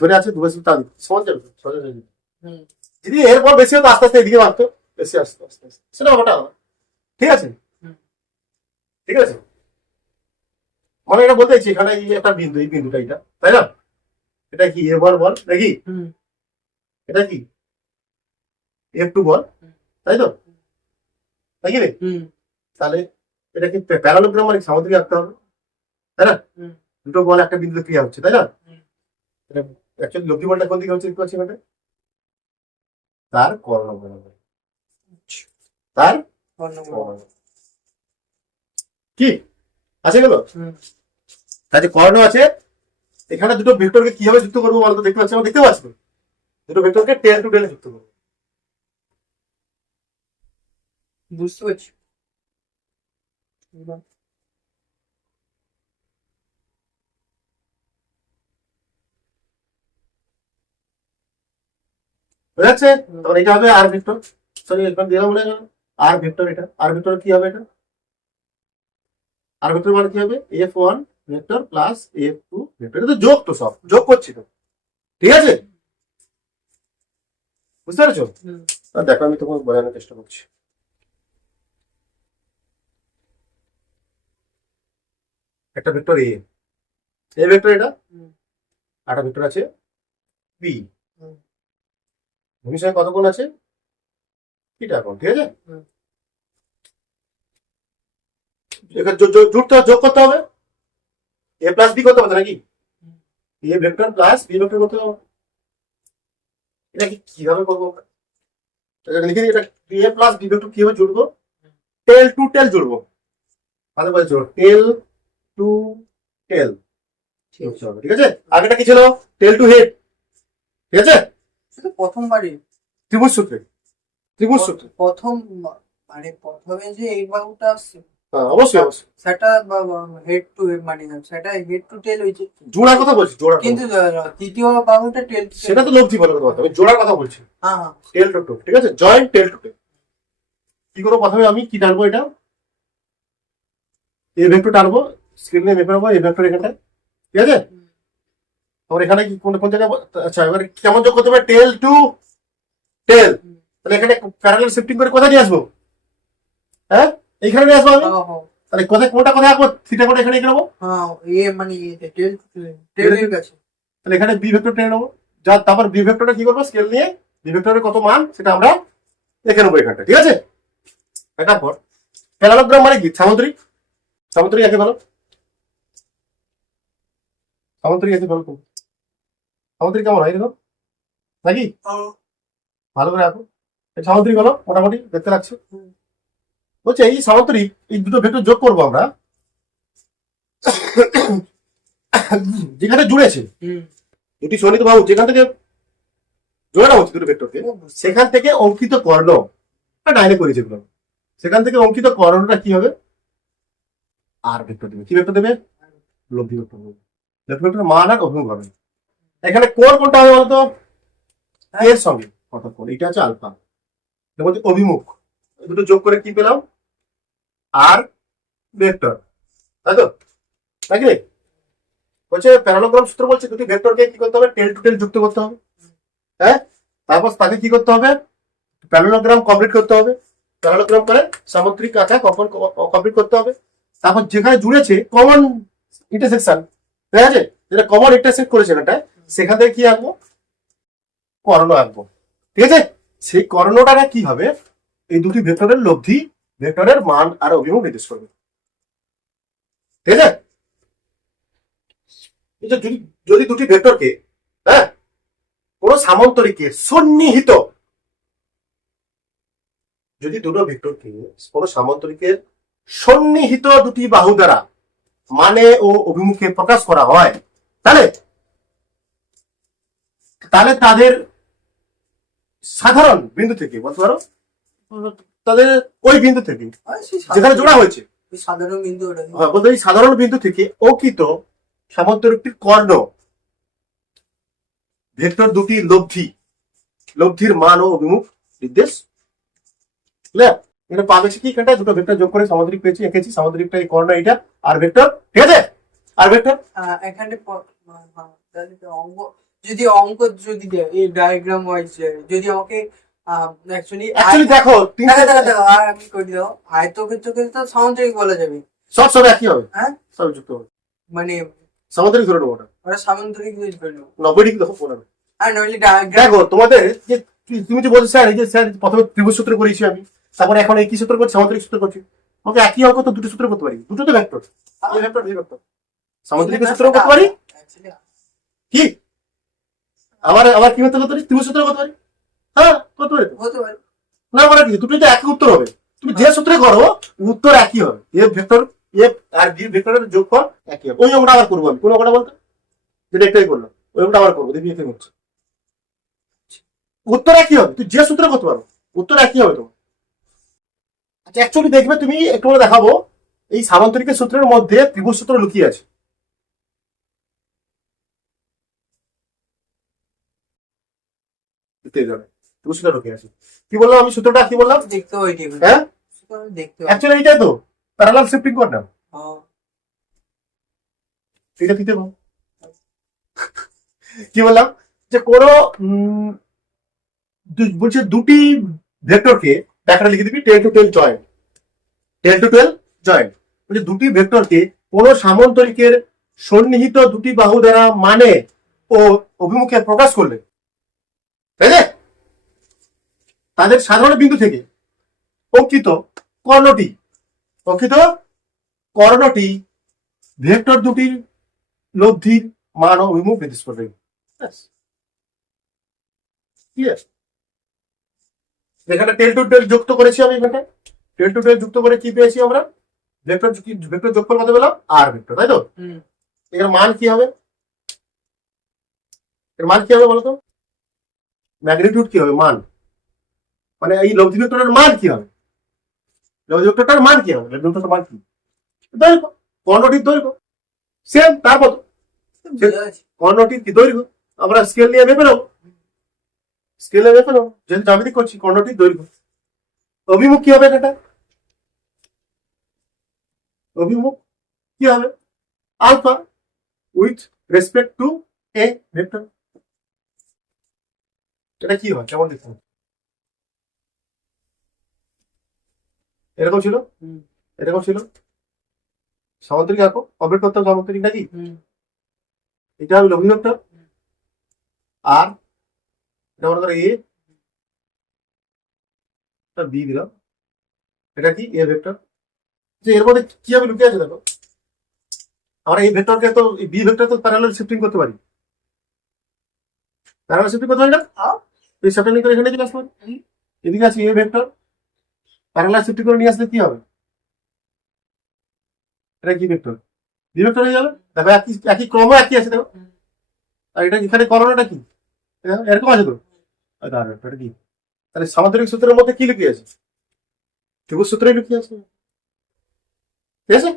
ধরে আছে দুটো তার সমান যাবে, সোজা যাবে। হুম। যদি এরপর বেশি হতো আস্তে আস্তে এদিকে বাড়তো, বেশি আস্তে আস্তে আস্তে, সেটা ব্যাপারটা আলাদা। ঠিক আছে, হুম। ঠিক আছে। মানে এটা বলতে চাইছি এখানে এই একটা বিন্দু, এই বিন্দুটা এটা, তাই না, এটা কি এ বল বল নাকি, হুম। এটা কি F2 বল, তাই তো নাকি রে। হুম। তাহলে এটা কি প্যারালোগ্রাম মানে সামুদ্রিক আঁকতে হবে, তাই না। হুম। দুটো বল একটা বিন্দুতে ক্রিয়া হচ্ছে, তাই না। হুম। এটা অ্যাকচুয়ালি লব্ধি বলটা কোন দিকে হচ্ছে দেখতে পাচ্ছি এখানে, তার কর্ণ বরাবর, তার কর্ণ। কি আছে গেল, হুম। তাতে কর্ণ আছে। এখানে দুটো ভেক্টরকে কিভাবে যুক্ত করবো বলতো, দেখতে পাচ্ছি, আমরা দেখতে পাচ্ছি দুটো ভেক্টরকে টেল টু টেলে যুক্ত করবো। বুঝতে পারছি। বুঝা যাচ্ছে, তখন এটা হবে আর ভেক্টর, সরি এখানে দিলাম মনে হয় আর ভেক্টর, এটা আর ভেক্টর কি হবে, এটা আর ভেক্টর মানে কি হবে, F1 vector plus F2 vector, এটা তো যোগ, তো সব যোগ করছি তো, ঠিক আছে, বুঝতে পেরেছো। হুম। দেখো আমি তোমাকে বোঝানোর চেষ্টা করছি। একটা ভেক্টর এ ভেক্টর এটা, হুম। একটা ভেক্টর আছে বি, হুম। ভূমির সঙ্গে কত কোণ আছে, এটা কোণ, ঠিক আছে। হুম। এখানে জুড়তে যোগ করতে হবে, এ প্লাস বি করতে হবে নাকি, হুম। A vector plus B vector করতে হবে। এটা কি কিভাবে করবো, এটা লিখে দিই, এটা এ প্লাস বি ভেক্টর কিভাবে জুড়বো, টেল টু টেল জুড়বো, ভালো করে জুড়ো, টেল টু টেল, ঠিক আছে। ঠিক আছে। আগেটা কি ছিল, টেল টু হেড, ঠিক আছে, সেটা প্রথমবারই, ত্রিভুজ সূত্রে, ত্রিভুজ সূত্রে, প্রথম, মানে প্রথমে যে এই বাহুটা আসছে, হ্যাঁ অবশ্যই অবশ্যই, সেটা হেড টু হেড, মানে সেটা হেড টু টেল হয়েছে, জোড়ার কথা বলছি, জোড়ার কথা। কিন্তু তৃতীয় বাহুটা টেল টু সেটা তো লব্ধি বলার কথা, আমি জোড়ার কথা বলছি, হ্যাঁ হ্যাঁ। টেল টু টেল, ঠিক আছে, জয়েন্ট টেল টু টেল। কি করবো, প্রথমে আমি কি টানবো, এটা এ ভেক্টর টানবো, স্ক্রিনে মেপে নেবো এ ভেক্টর এখানটায়, ঠিক আছে। তোমার এখানে কি কোন কোন জায়গায়, আচ্ছা এবারে কেমন যোগ করতে হবে, টেল টু টেল, তাহলে এখানে প্যারালাল শিফটিং করে কোথায় নিয়ে আসবো, হ্যাঁ এইখানে নিয়ে আসবো আমি, তাহলে কোথায় কোনটা কোথায় আঁকবো, থিটা কোণটা এখানে এঁকে নেবো, হ্যাঁ এ মানে টেল টেল এর কাছে, তাহলে এখানে বি ভেক্টর টেনে নেবো, যা তারপর বি ভেক্টরটা কি করবো, স্কেল নিয়ে বি ভেক্টরের কত মান সেটা আমরা লিখে নেবো এখানটা, ঠিক আছে। তারপর প্যারালোগ্রাম মানে কি, সামুদ্রিক, সামুদ্রিক একে বলো, সামুদ্রিক একে বলো, সামুদ্রিক কেমন হয় এরকম নাকি, ভালো করে আঁকো, সামুদ্রিক হলো মোটামুটি দেখতে লাগছে। বলছে এই সামুদ্রিক, এই দুটো ভেক্টর যোগ করবো আমরা, যেখানে জুড়েছে দুটি সন্নিহিত বাহু, যেখান থেকে জোড়ানো হচ্ছে দুটো ভেক্টরকে, সেখান থেকে অঙ্কিত কর্ণ, ডাইরেক্ট করেছে এগুলো, সেখান থেকে অঙ্কিত কর্ণটা কি হবে, আর ভেক্টর দেবে, কি ভেক্টর দেবে, লব্ধি ভেক্টর দেবে, লব্ধি ভেক্টর মান আর অভিমুখ হবে। এখানে কোণ কোনটা হবে বলতো, এর সঙ্গে অর্থাৎ কোণ, এটা হচ্ছে আলফা, এর মধ্যে অভিমুখ, দুটো যোগ করে কি পেলাম, আর ভেক্টর, তাই তো নাকি, বলছে প্যারালোগ্রাম সূত্র বলছে দুটি ভেক্টরকে কি করতে হবে, টেল টু টেল যুক্ত করতে হবে, হ্যাঁ, তারপর তাকে কি করতে হবে, প্যারালোগ্রাম কমপ্লিট করতে হবে, প্যারালোগ্রাম করে সামুদ্রিক আঁকা কখন কমপ্লিট করতে হবে, তারপর যেখানে জুড়েছে কমন ইন্টারসেকশন, ঠিক আছে, যেটা কমন ইন্টারসেক্ট করেছে এখানটায়, সেখান থেকে কি আঁকবো, কর্ণ আঁকবো, ঠিক আছে? সেই কর্ণটা কি হবে, এই দুটি ভেক্টরের লব্ধি, ভেক্টরের মান আর অভিমুখ নির্দেশ করবে, ঠিক আছে? এই যে যদি যদি দুটি ভেক্টরকে, হ্যাঁ, কোন সামান্তরিকে সন্নিহিত, যদি দুটো ভেক্টরকে কোন সামান্তরিকের সন্নিহিত দুটি বাহু দ্বারা মানে ও অভিমুখে প্রকাশ করা হয়, তাহলে তাহলে তাদের সাধারণ বিন্দু থেকে, বলতে পারো তাদের ওই বিন্দু থেকে যেখানে জোড়া হয়েছে, ওই সাধারণ বিন্দু ওটা হ্যাঁ, বলতে এই সাধারণ বিন্দু থেকে অঙ্কিত সামান্তরিকটির কর্ণ ভেক্টর দুটি লব্ধির মান ও অভিমুখ নির্দেশ। ক্লিয়ার? এটা পাবেছি কি, এখানটায় দুটো ভেক্টর যোগ করে সামান্তরিক পেয়েছি, এঁকেছি সামান্তরিকটা, এই কর্ণ এটা, আর ভেক্টর, ঠিক আছে? আর ভেক্টর এখানে তাহলে তো অঙ্ক, যদি অঙ্ক যদি দেয় এই ডায়াগ্রাম ওয়াইজ, যদি আমাকে অ্যাকচুয়ালি দেখো আর আমি করে দাও আয়তক্ষেত্রকে তো সামান্তরিক বলা যাবে, সব একই হবে, হ্যাঁ সব যুক্ত হবে, মানে সামান্তরিক ধরে নেবো ওটা, ওরা সামান্তরিক ইউজ করে নেবো। 90 ডিগ্রি দেখো পড়াবে। আর নইলে ডায়াগ্রাম দেখো তোমাদের যে তুমি যে বলছো স্যার, এই যে স্যার প্রথমে ত্রিভুজ সূত্র করেছি আমি, তারপরে এখন এই কি সূত্র করছি, সামান্তরিক সূত্র করছি, আমাকে একই অঙ্ক তো দুটো সূত্র করতে পারি, দুটো তো ভেক্টর, এই ভেক্টর এই ভেক্টর, সামান্তরিকের সূত্র করতে পারি, কি আবার আবার কি করতে পারি, ত্রিভুজ সূত্র করতে পারি, হ্যাঁ করতে পারি তো। হতে পারে। না মানে কি, দুটোই তো একই উত্তর হবে, তুমি যে সূত্রে করো উত্তর একই হবে, এ ভেক্টর এ আর বি ভেক্টরের যোগফল একই হবে। ওই অঙ্কটা আবার করবো আমি, কোন অঙ্কটা বলতো, যেটা একটাই করলাম, ওই অঙ্কটা আবার করবো, দেখি একই হচ্ছে, উত্তর একই হবে, তুই যে সূত্রে করতে পারো উত্তর একই হবে তোমার। আচ্ছা অ্যাকচুয়ালি দেখবে তুমি, একটু করে দেখাবো, এই সামান্তরিকের সূত্রের মধ্যে ত্রিভুজ সূত্র লুকিয়ে আছে, ত্রিভুজ সূত্র লুকিয়ে আছে। কি বললাম আমি, সূত্রটা কি বললাম, দেখতে হয় ঠিক হ্যাঁ দেখতে হয়। অ্যাকচুয়ালি এইটাই তো, প্যারালাল শিফটিং কর না, হ্যাঁ। এটা দিতে পারো। কি বললাম, যে কোনো বলছে দুটি ভেক্টরকে, ব্যাখ্যাটা লিখে দিবি 10 to 12 জয়েন্ট, 10 to 12 জয়েন্ট, বলছে দুটি ভেক্টরকে কোন সামান্তরিকের সন্নিহিত দুটি বাহু দ্বারা মানে ও অভিমুখে প্রকাশ করলে, তাই না, তাদের সাধারণ বিন্দু থেকে অঙ্কিত কর্ণটি ভেক্টর দুটির লব্ধির মান ও অভিমুখ নির্দেশ করবে। ক্লিয়ার? এখানে 10 to 12 যুক্ত করেছি আমি, এখানে 10 to 12 যুক্ত করে কি পেয়েছি আমরা, ভেক্টর যোগফল কত পেলাম, আর ভেক্টর, তাই তো? এর মান কি হবে, এর মান কি হবে বলতো, ম্যাগনিটিউড কি হবে, মান মানে এই লব্ধি ভেক্টরের মান কি হবে, লব্ধি ভেক্টরটার মান কি হবে, লব্ধি ভেক্টরের মান কি, দৈর্ঘ্য, কর্ণটির দৈর্ঘ্য সেম, তার কত, কর্ণটির কি দৈর্ঘ্য, আমরা স্কেল নিয়ে মেপে নেবো, স্কেলে মেপে নেবো, যেহেতু জ্যামিতি করছি, কর্ণটির দৈর্ঘ্য। অভিমুখ কি হবে, এটা অভিমুখ কি হবে, alpha with respect to a vector. এটা কি হয়, কেমন দেখতে হয়, এরকম ছিল, এরকম ছিল, সামান্তরিক আঁকো, কমপ্লিট করতে হবে সামান্তরিক নাকি, এটা হবে লব্ধি ভেক্টর, আর এটা মনে করো এ, বি দিলাম, এটা কি এ ভেক্টর, যে এর মধ্যে কি হবে লুকিয়ে আছে দেখো, আমরা এই ভেক্টরকে তো, এই বি ভেক্টর তো প্যারালাল শিফটিং করতে পারি, প্যারালাল শিফটিং করতে পারি না, এই শিফটিং করে এখানে চলে আসতে পারি, এদিকে আছে এ ভেক্টর, প্যারালাল শিফটিং করে নিয়ে আসলে কি হবে, এটা কি ভেক্টর, বি ভেক্টর হয়ে যাবে, দেখো একই একই ক্রম একই আছে দেখো, আর এটা এখানে করণটা কি, এরকম আছে তো, আর এটা কি, তাহলে সামান্তরিক সূত্রের মধ্যে কি লুকিয়ে আছে, ত্রিভুজ সূত্রই লুকিয়ে আছে, ঠিক আছে?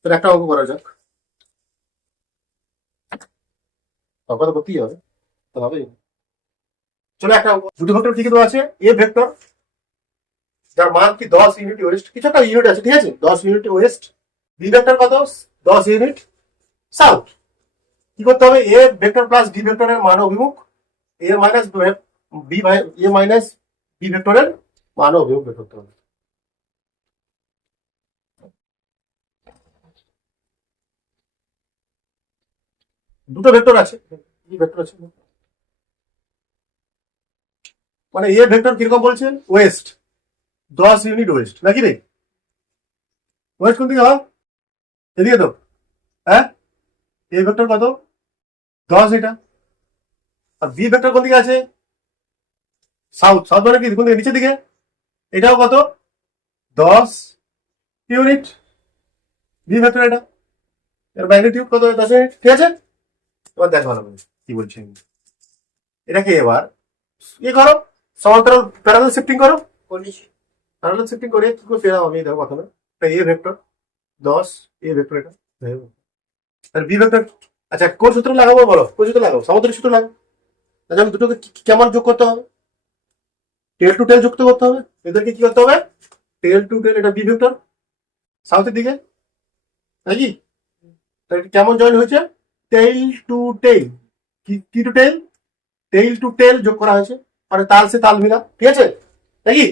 তাহলে একটা অঙ্ক করা যাক, অঙ্ক তো করতেই হবে, তো হবে, চলো একটা অঙ্ক, দুটি ভেক্টর কি দেওয়া আছে, এ ভেক্টর যার মান কি 10 ইউনিট ওয়েস্ট, কিছু একটা ইউনিট আছে, ঠিক আছে, 10 ইউনিট ওয়েস্ট, বি ভেক্টর কত 10 ইউনিট সাউথ, কি করতে হবে, এ ভেক্টর প্লাস বি ভেক্টরের মান অভিমুখ, এ minus B A minus B ভেক্টরের মান অভিমুখ বের করতে হবে। দুটো ভেক্টর আছে, কি ভেক্টর আছে, মানে এ ভেক্টর কিরকম বলছে, ওয়েস্ট 10 ইউনিট ওয়েস্ট, নাকি রে? ওয়েস্ট কোন দিকে হয়, এদিকে তো, হ্যাঁ? এ ভেক্টর কত, 10 এটা। আর বি ভেক্টর কোন দিকে আছে, সাউথ, সাউথ মানে কি কোন দিকে, নিচের দিকে, এটাও কত, 10 ইউনিট, বি ভেক্টর এটা, এর ম্যাগনিটিউড কত, 10 ইউনিট, ঠিক আছে। এবার দেখো ভালো করে কি বলছি আমি। এটাকে এবার ইয়ে করো, সমান্তরাল প্যারালাল শিফটিং করো, করিস। প্যারালাল শিফটিং করে কি করে পেলাম আমি, দেখো প্রথমে এটা এ ভেক্টর 10, এ ভেক্টর এটা, আর বি ভেক্টর, আচ্ছা কোন সূত্র লাগাবো বলো, কোন সূত্র লাগাবো, সমান্তরাল সূত্র লাগাবো। তাহলে আমি দুটোকে কেমন যোগ করতে হবে, টেল টু টেল যুক্ত করতে হবে, এদেরকে কি করতে হবে, টেল টু টেল, এটা বি ভেক্টর সাউথের দিকে, নাকি? তাহলে এটা কেমন জয়েন হয়েছে, টেইল টু টেইল, কি to tail, tail to tail যোগ করা হয়েছে, মানে তাল সে তাল মিলা, ঠিক আছে, নাকি?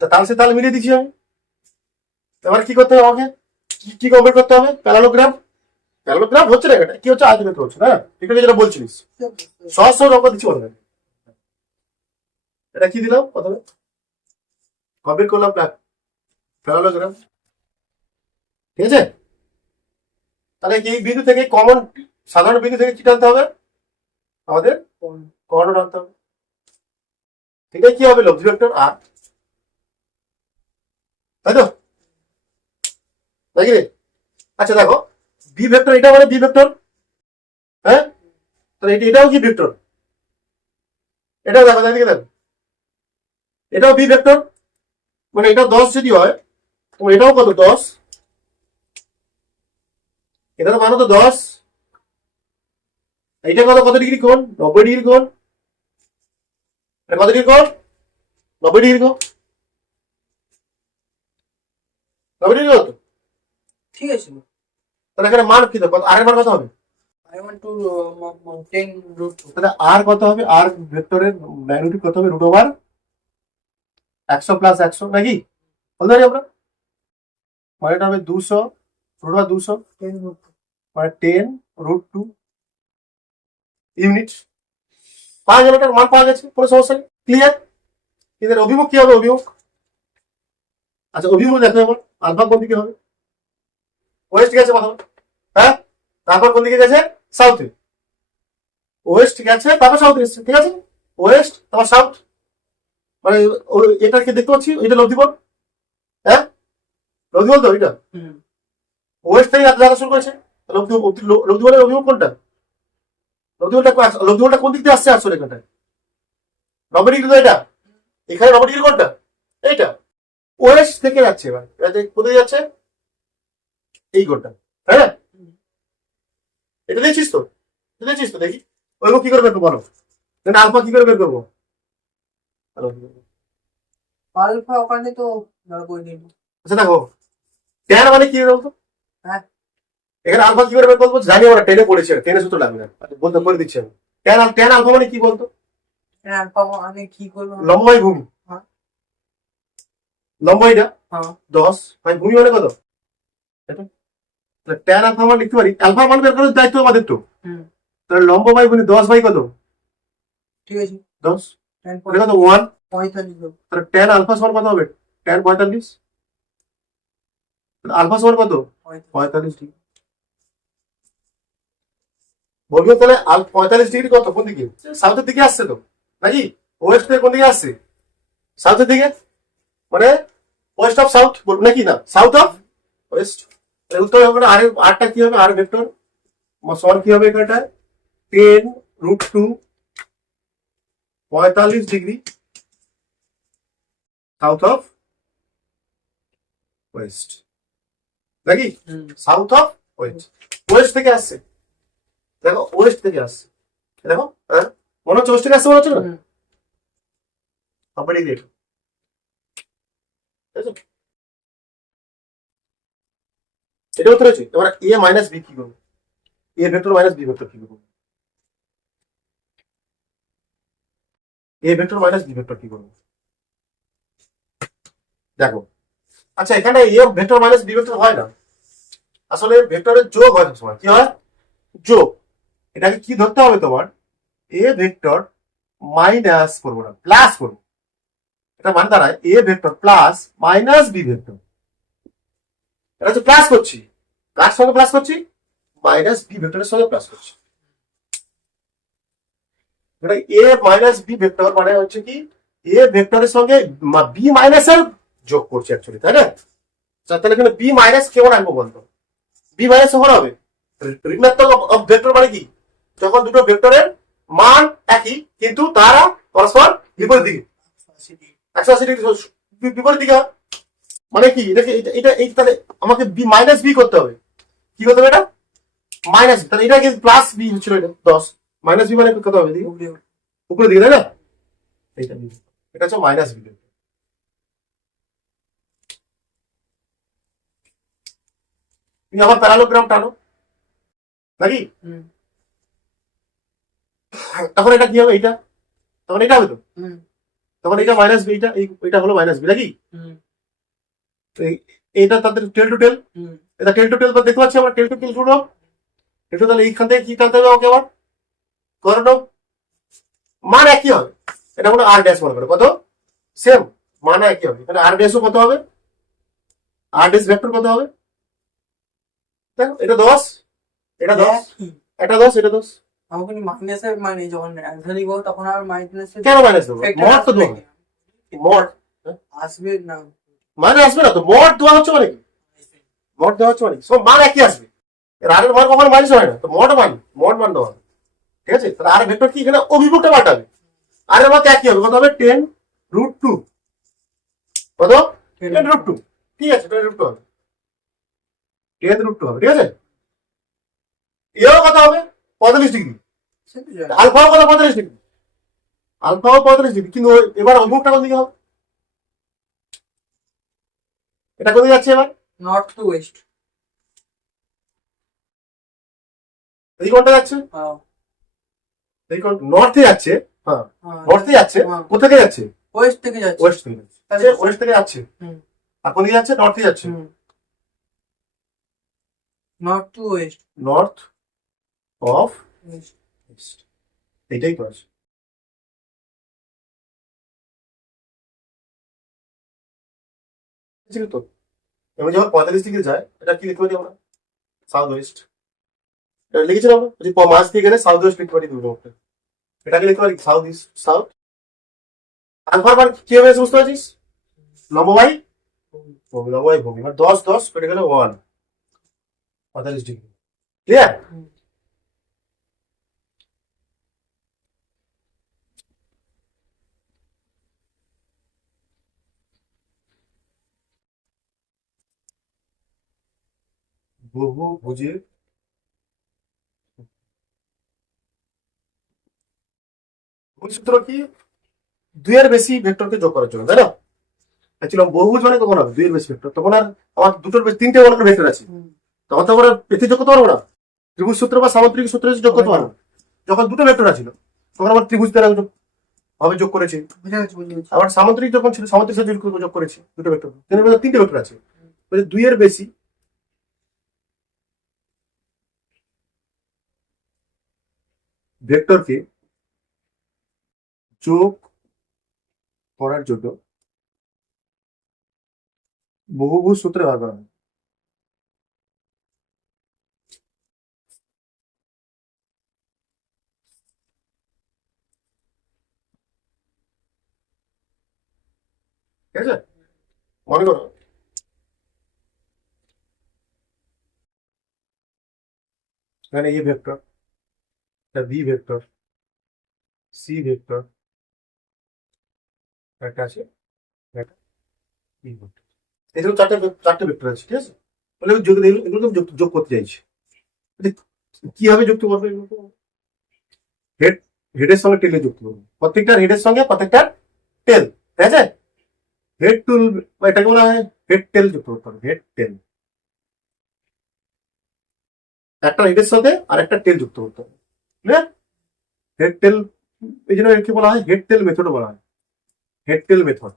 তা তাল সে তাল মিলিয়ে দিচ্ছি আমি। এবার কি করতে হবে আমাকে, কি কমপ্লিট করতে হবে, প্যারালোগ্রাফ, প্যারালোগ্রাফ হচ্ছে না, এটা কি হচ্ছে, আয়তক্ষেত্র হচ্ছে, হ্যাঁ ঠিক আছে, যেটা বলছিস সহজ সহজ অঙ্ক দিচ্ছি বলবেন। এটা কি দিলাম প্রথমে, কমপ্লিট করলাম প্যারালোগ্রাফ, ঠিক আছে। তাহলে এই বিন্দু থেকে কমন, সাধারণ বিন্দু থেকে কি টানতে হবে, আমাদের কর্ণ টানতে হবে, এটাই কি হবে, লব্ধি ভেক্টর আর, তাই তো, নাকি রে? আচ্ছা দেখো, বি ভেক্টর এটা মানে বি ভেক্টর, হ্যাঁ, তাহলে এটাও কি ভেক্টর, এটাও দেখো, দেখো দেখো, এটাও বি ভেক্টর, মানে এটা 10 যদি হয়, তো এটাও কত, 10, এটা তো মানো তো 10, এটা কত, কত ডিগ্রি কোণ, 90 ডিগ্রি কোণ, এটা কত ডিগ্রি কোণ, 90 ডিগ্রি কোণ, 90 ডিগ্রি কত, ঠিক আছে। তাহলে এখানে মান কি দেবো, আর এর মান কত হবে, I want to 10 root 2. তাহলে আর কত হবে, আর ভেক্টরের ম্যাগনিটিউড কত হবে, √100 + 100, নাকি বলতে পারি আমরা, মানে এটা হবে 200, √200 10 root 2. মানে 10√2 ইউনিট, পাওয়া গেল, এটার মান পাওয়া গেছে, কোনো সমস্যা নেই, ক্লিয়ার। এদের অভিমুখ কি হবে, অভিমুখ, আচ্ছা অভিমুখ দেখো এবার, আলফা কোন দিকে হবে, ওয়েস্ট গেছে প্রথমে, হ্যাঁ, তারপর কোন দিকে গেছে, সাউথে, ওয়েস্ট গেছে তারপর সাউথ এসছে, ঠিক আছে, ওয়েস্ট তারপর সাউথ, মানে এটাকে দেখতে পাচ্ছি, এটা লব্ধিবল, হ্যাঁ লব্ধিবল তো এটা, হুম। ওয়েস্ট থেকে যাত্রা শুরু করেছে, লব্ধিবলের অভিমুখ কোনটা, লব্ধিবলটা কোন দিক দিয়ে আসছে, আসলে এখানটায় 90 ডিগ্রি তো, এটা এখানে 90 ডিগ্রি কোনটা, এইটা, ওয়েস্ট থেকে যাচ্ছে, এবার কোথায় যাচ্ছে, এই কোনটা, হ্যাঁ এটা দেখছিস তো, এটা দেখছিস তো, দেখি ওইগুলো কি করে বের করবো বলো, আলফা কি করে বের করবো, আলফা ওখানে তো ধর করে দিন। আচ্ছা দেখো, ট্যান মানে কি বলতো, হ্যাঁ। এখানে আলফা কি করে বের করবো, জানি আমরা টেনে পড়েছি, টেনে সূত্র লাগবে না, বলতে করে দিচ্ছি আমি, ট্যান আলফা মানে কি বলতো, আলফা মানে কি করবো, লম্বাই ভূমি, হ্যাঁ। লম্বাইটা হ্যাঁ 10, ভাই ভূমি মানে কত, ট্যান আলফা মানে লিখতে পারি, আলফা মান বের করার দায়িত্ব আমাদের তো, হুম। তাহলে লম্ব বাই ভূমি 10 বাই কত, ঠিক আছে 10, 10 এটা কত 1, 45 দেবো। তাহলে ট্যান আলফা সমান কত হবে, ট্যান 45, আলফা সমান কত, 45 ডিগ্রি, বলবো তাহলে 45 ডিগ্রি কত, কোন দিকে, সাউথের দিকে আসছে তো, নাকি ওয়েস্ট থেকে কোন দিকে আসছে, সাউথের দিকে, মানে ওয়েস্ট অফ সাউথ বলবো, নাকি না, সাউথ অফ ওয়েস্ট, উত্তর হবে, আর আরটা কি হবে, আর ভেক্টর সমান কি হবে এখানটায়, 10√2, 45 ডিগ্রি সাউথ অফ ওয়েস্ট, নাকি সাউথ অফ ওয়েস্ট, ওয়েস্ট থেকে আসছে, দেখো ওয়েস্ট থেকে আসছে, দেখো, হ্যাঁ মনে হচ্ছে ওয়েস্ট থেকে আসছে, মনে হচ্ছে না, ডিগ্রি, এটা উত্তর হচ্ছে। এবার এ মাইনাস বি কি করবো, a vector minus b vector কি করবো, a vector minus b vector কি করবো, দেখো, আচ্ছা এখানে a vector minus b vector হয় না, আসলে ভেক্টরের যোগ হয় সবসময়, কি হয়, যোগ, এটাকে কি ধরতে হবে তোমার, এ ভেক্টর মাইনাস করবো না, প্লাস করবো। এটা মানে দাঁড়ায় a vector plus minus b vector. এটা হচ্ছে প্লাস করছি, কার সঙ্গে প্লাস করছি, মাইনাস বি ভেক্টরের সঙ্গে প্লাস করছি। এটা এ মাইনাস বি ভেক্টর মানে হচ্ছে কি এ ভেক্টরের সঙ্গে বি মাইনাস এর যোগ করছি অ্যাকচুয়ালি, তাই না? তাহলে এখানে বি মাইনাস কেমন আনবো বলতো, বি মাইনাস কখন হবে, ঋণাত্মক অফ ভেক্টর মানে কি, যখন দুটো ভেক্টরের মান একই কিন্তু তারা পরস্পর বিপরীত দিকে, 180 ডিগ্রি বিপরীত দিকে হয়। মানে কি এটাকে এটা এই তাহলে আমাকে বি মাইনাস বি করতে হবে, কি করতে হবে এটা মাইনাস, তাহলে এটা কিন্তু প্লাস বি হচ্ছিল, এটা 10 মাইনাস বি মানে কত হবে দিকে, উপরের দিকে, তাই না? এইটা এটা হচ্ছে মাইনাস বি। তুমি আমার প্যারালোগ্রাম টানো নাকি, তখন এটা কি হবে, এইটা তখন এটা হবে তো, তখন এটা মাইনাস বি, এটা হলো মাইনাস বি নাকি, এটা তাদের টেল টু টেল, এটা টেল টু টেল দেখতে পাচ্ছি আমরা, টেল টু টেল শুরু এটা, তাহলে এইখান থেকে কি টানতে হবে আমাকে আবার, করো মান একই হবে, এটা হলো আর ড্যাশ মনে করে কত সেম, মান একই হবে, এখানে আর ড্যাশও কত হবে, আর ড্যাশ ভেক্টর কত হবে, দেখো এটা 10, এটা 10, এটা 10, এটা 10, আমাকে মাইনাসের মানে যখন অ্যান্সার দিব তখন আর মাইনাসের কেন মাইনাস দেবো, মড তো দেবো, মড আসবে না, মানে আসবে না তো, মড দেওয়া হচ্ছে মানে কি, মড দেওয়া হচ্ছে মানে সব মান একই আসবে, এর আগের মান কখনো মাইনাস হয় না, তো মড মান দেওয়া হবে, ঠিক আছে? তাহলে আর ভেক্টর কি এখানে অভিমুখটা পাল্টাবে, আর এর মধ্যে একই হবে, কত হবে 10√2, কত 10√2, ঠিক আছে 10√2 হবে, 10√2 হবে, ঠিক আছে? এও কত হবে 45 ডিগ্রি, আলফাও কত 45 ডিগ্রি, আলফাও 45 ডিগ্রি, কিন্তু এবার অভিমুখটা কোন দিকে হবে, এটা কোথায় যাচ্ছে এবার, নর্থ টু ওয়েস্ট, এই কোনটা যাচ্ছে, এই কোন নর্থে যাচ্ছে, হ্যাঁ নর্থে যাচ্ছে, কোথা থেকে যাচ্ছে, ওয়েস্ট থেকে যাচ্ছে, ওয়েস্ট থেকে যাচ্ছে, ওয়েস্ট থেকে যাচ্ছে, আর কোন দিকে যাচ্ছে, নর্থে যাচ্ছে, north two West, north of West, এটাই তো আছে। ঠিক তো, এবার যখন 45 ডিগ্রি যায় এটা কি লিখতে পারি আমরা, সাউথ ওয়েস্ট, এটা লিখেছিলাম আমরা, যদি মাঝ দিয়ে গেলে সাউথ ওয়েস্ট লিখতে পারি দুটো, এটাকে লিখতে পারি সাউথ ইস্ট, সাউথ। আলফার মান কি হবে বুঝতে পারছিস, লম্ব বাই ভূমি, লম্ব বাই ভূমি, মানে 10 কেটে গেলে 1, 45 ডিগ্রি, ক্লিয়ার? বহুভুজের সূত্র কি, দুইয়ের বেশি ভেক্টরকে যোগ করার জন্য, তাই না? অ্যাকচুয়ালি বহুভুজ মানে কখন হবে, দুইয়ের বেশি ভেক্টর, তখন আর আমার দুটোর বেশি তিনটে মনে করে ভেক্টর আছে, তখন তো আমরা এতে যোগ করতে পারবো না, ত্রিভুজ সূত্র বা সামুদ্রিক সূত্রে যোগ করতে পারবো, যখন দুটো ভেক্টর ছিল তখন আমার ত্রিভুজ দ্বারা ভাবে যোগ করেছি, আবার সামুদ্রিক যখন ছিল সামুদ্রিক সাথে যোগ করেছি দুটো ভেক্টর, তিনটে ভেক্টর আছে, দুইয়ের বেশি ভেক্টরকে যোগ করার জন্য বহুভুজ সূত্রে ব্যবহার করা হয়। ঠিক আছে, মনে করো এখানে এ ভেক্টর, এটা বি ভেক্টর, সি ভেক্টর, একটা আছে একটা বি ভেক্টর, এগুলো চারটে ভেক্টর আছে, ঠিক আছে? তাহলে যোগ এগুলো যোগ করতে চাইছি, কিভাবে যুক্ত করবো, এগুলো হেড হেডের সঙ্গে টেলে যুক্ত করবো, প্রত্যেকটার হেডের সঙ্গে প্রত্যেকটার টেল, ঠিক আছে? হেড টুল এটাকে বলা হয় হেড টেল যুক্ত করতে হবে, হেড টেল, একটা হেডের সাথে আর একটা টেল যুক্ত করতে হবে, ক্লিয়ার? হেড টেল, এই জন্য একে বলা হয় হেড টেল মেথড বলা হয়, হেড টেল মেথড।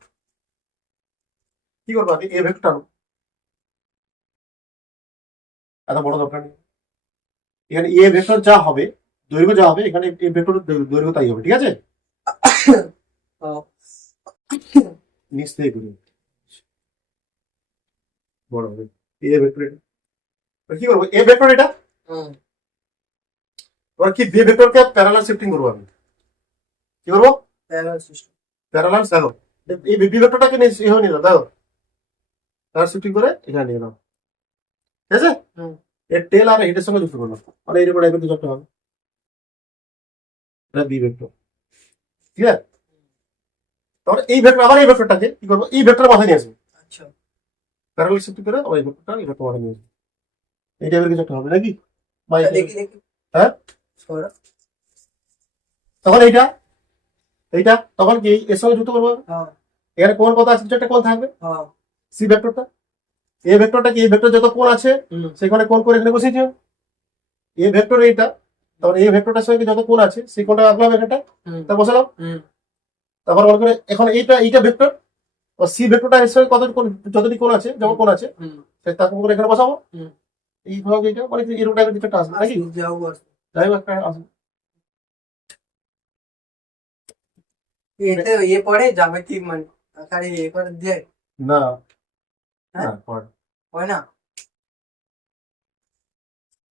কি করবো আগে এ ভেক্টর আনো, এত বড় দরকার নেই, এখানে এ ভেক্টর যা হবে দৈর্ঘ্য যা হবে এখানে এই ভেক্টরের দৈর্ঘ্য তাই হবে, ঠিক আছে? নিচ থেকে করি, বড় হবে এ ভেক্টর। এটা কি করবো? এ ভেক্টর এটা, এবার কি বি ভেক্টরকে প্যারালাল শিফটিং করবো আমি। কি করবো? প্যারালাল, দেখো এই বি ভেক্টরটাকে এভাবে নিলাম, দেখো প্যারালাল শিফটিং করে এখানে নিয়ে এলাম, ঠিক আছে? এর টেল আর হেডের সঙ্গে যুক্ত করলাম, আর এর উপর একটু যুক্ত হবে, এটা বি ভেক্টর, ঠিক আছে? তাহলে এই ভেক্টর, আবার এই ভেক্টরটাকে কি করবো? এই ভেক্টর মাথায় নিয়ে আসবো, আচ্ছা প্যারালাল শিফটিং করে আবার এই ভেক্টরটা এই ভেক্টর মাথায় নিয়ে আসবো, এই টাইপের কিছু একটা হবে নাকি? বা এই- দেখি দেখি হ্যাঁ, সরা। তখন এইটা এইটা তখন কি এর সঙ্গে যুক্ত করবো? হ্যাঁ এখানে কোন কত আছে, একটা কোন থাকবে, হ্যাঁ সি ভেক্টরটা। এ ভেক্টরটা কি, এই ভেক্টর যত কোণ আছে সেখানে কোণ করে এখানে বসিয়েছি। এ ভেক্টর এইটা, তারপর এই ভেক্টরটার সঙ্গে যত কোণ আছে সেই কোণটা আঁকলাম এখানটা, তা বসালাম। তারপর মনে করে এখন এইটা ভেক্টর, সি ভেক্টরটা এর সঙ্গে কত কোণ, যতটি কোণ আছে, যত কোণ আছে তাকে করে এখানে বসাবো। এইভাবে এইটা মানে এরকম টাইপের কিছু একটা আসবে নাকি? যাও যাই হোক একটা আসবে। এতে ইয়ে পড়ে জ্যামিতি মানে আকারে ইয়ে করে দিয়ে না হ্যাঁ? না, পরে। হয় না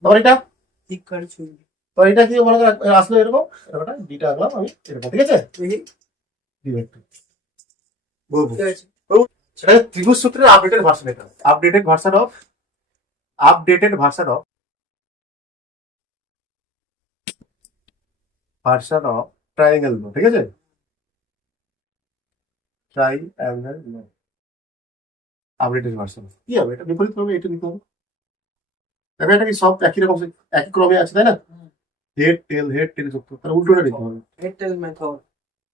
তারপর এটা, ঠিক করে ছবি তো এটা কি মনে করে আসলো এরকম, এরকম ডিটা আঁকলাম আমি এরকম, ঠিক আছে? দেখি ডি ভেক্টর বলবো ঠিক আছে সেটা ত্রিভুজ সূত্রের আপডেটেড ভার্সন, এটা আপডেটেড ভার্সন অফ ট্রায়াঙ্গেল, ঠিক আছে? ট্রায়াঙ্গেল আপডেটেড ভার্সন কি হবে? এটা বিপরীত ক্রমে এটা নিতে হবে। দেখো এটা কি সব একই রকম, একই ক্রমে আছে, তাই না? হেড টেল যুক্ত, তাহলে উল্টোটা নিতে হবে, হেডটেল মেথড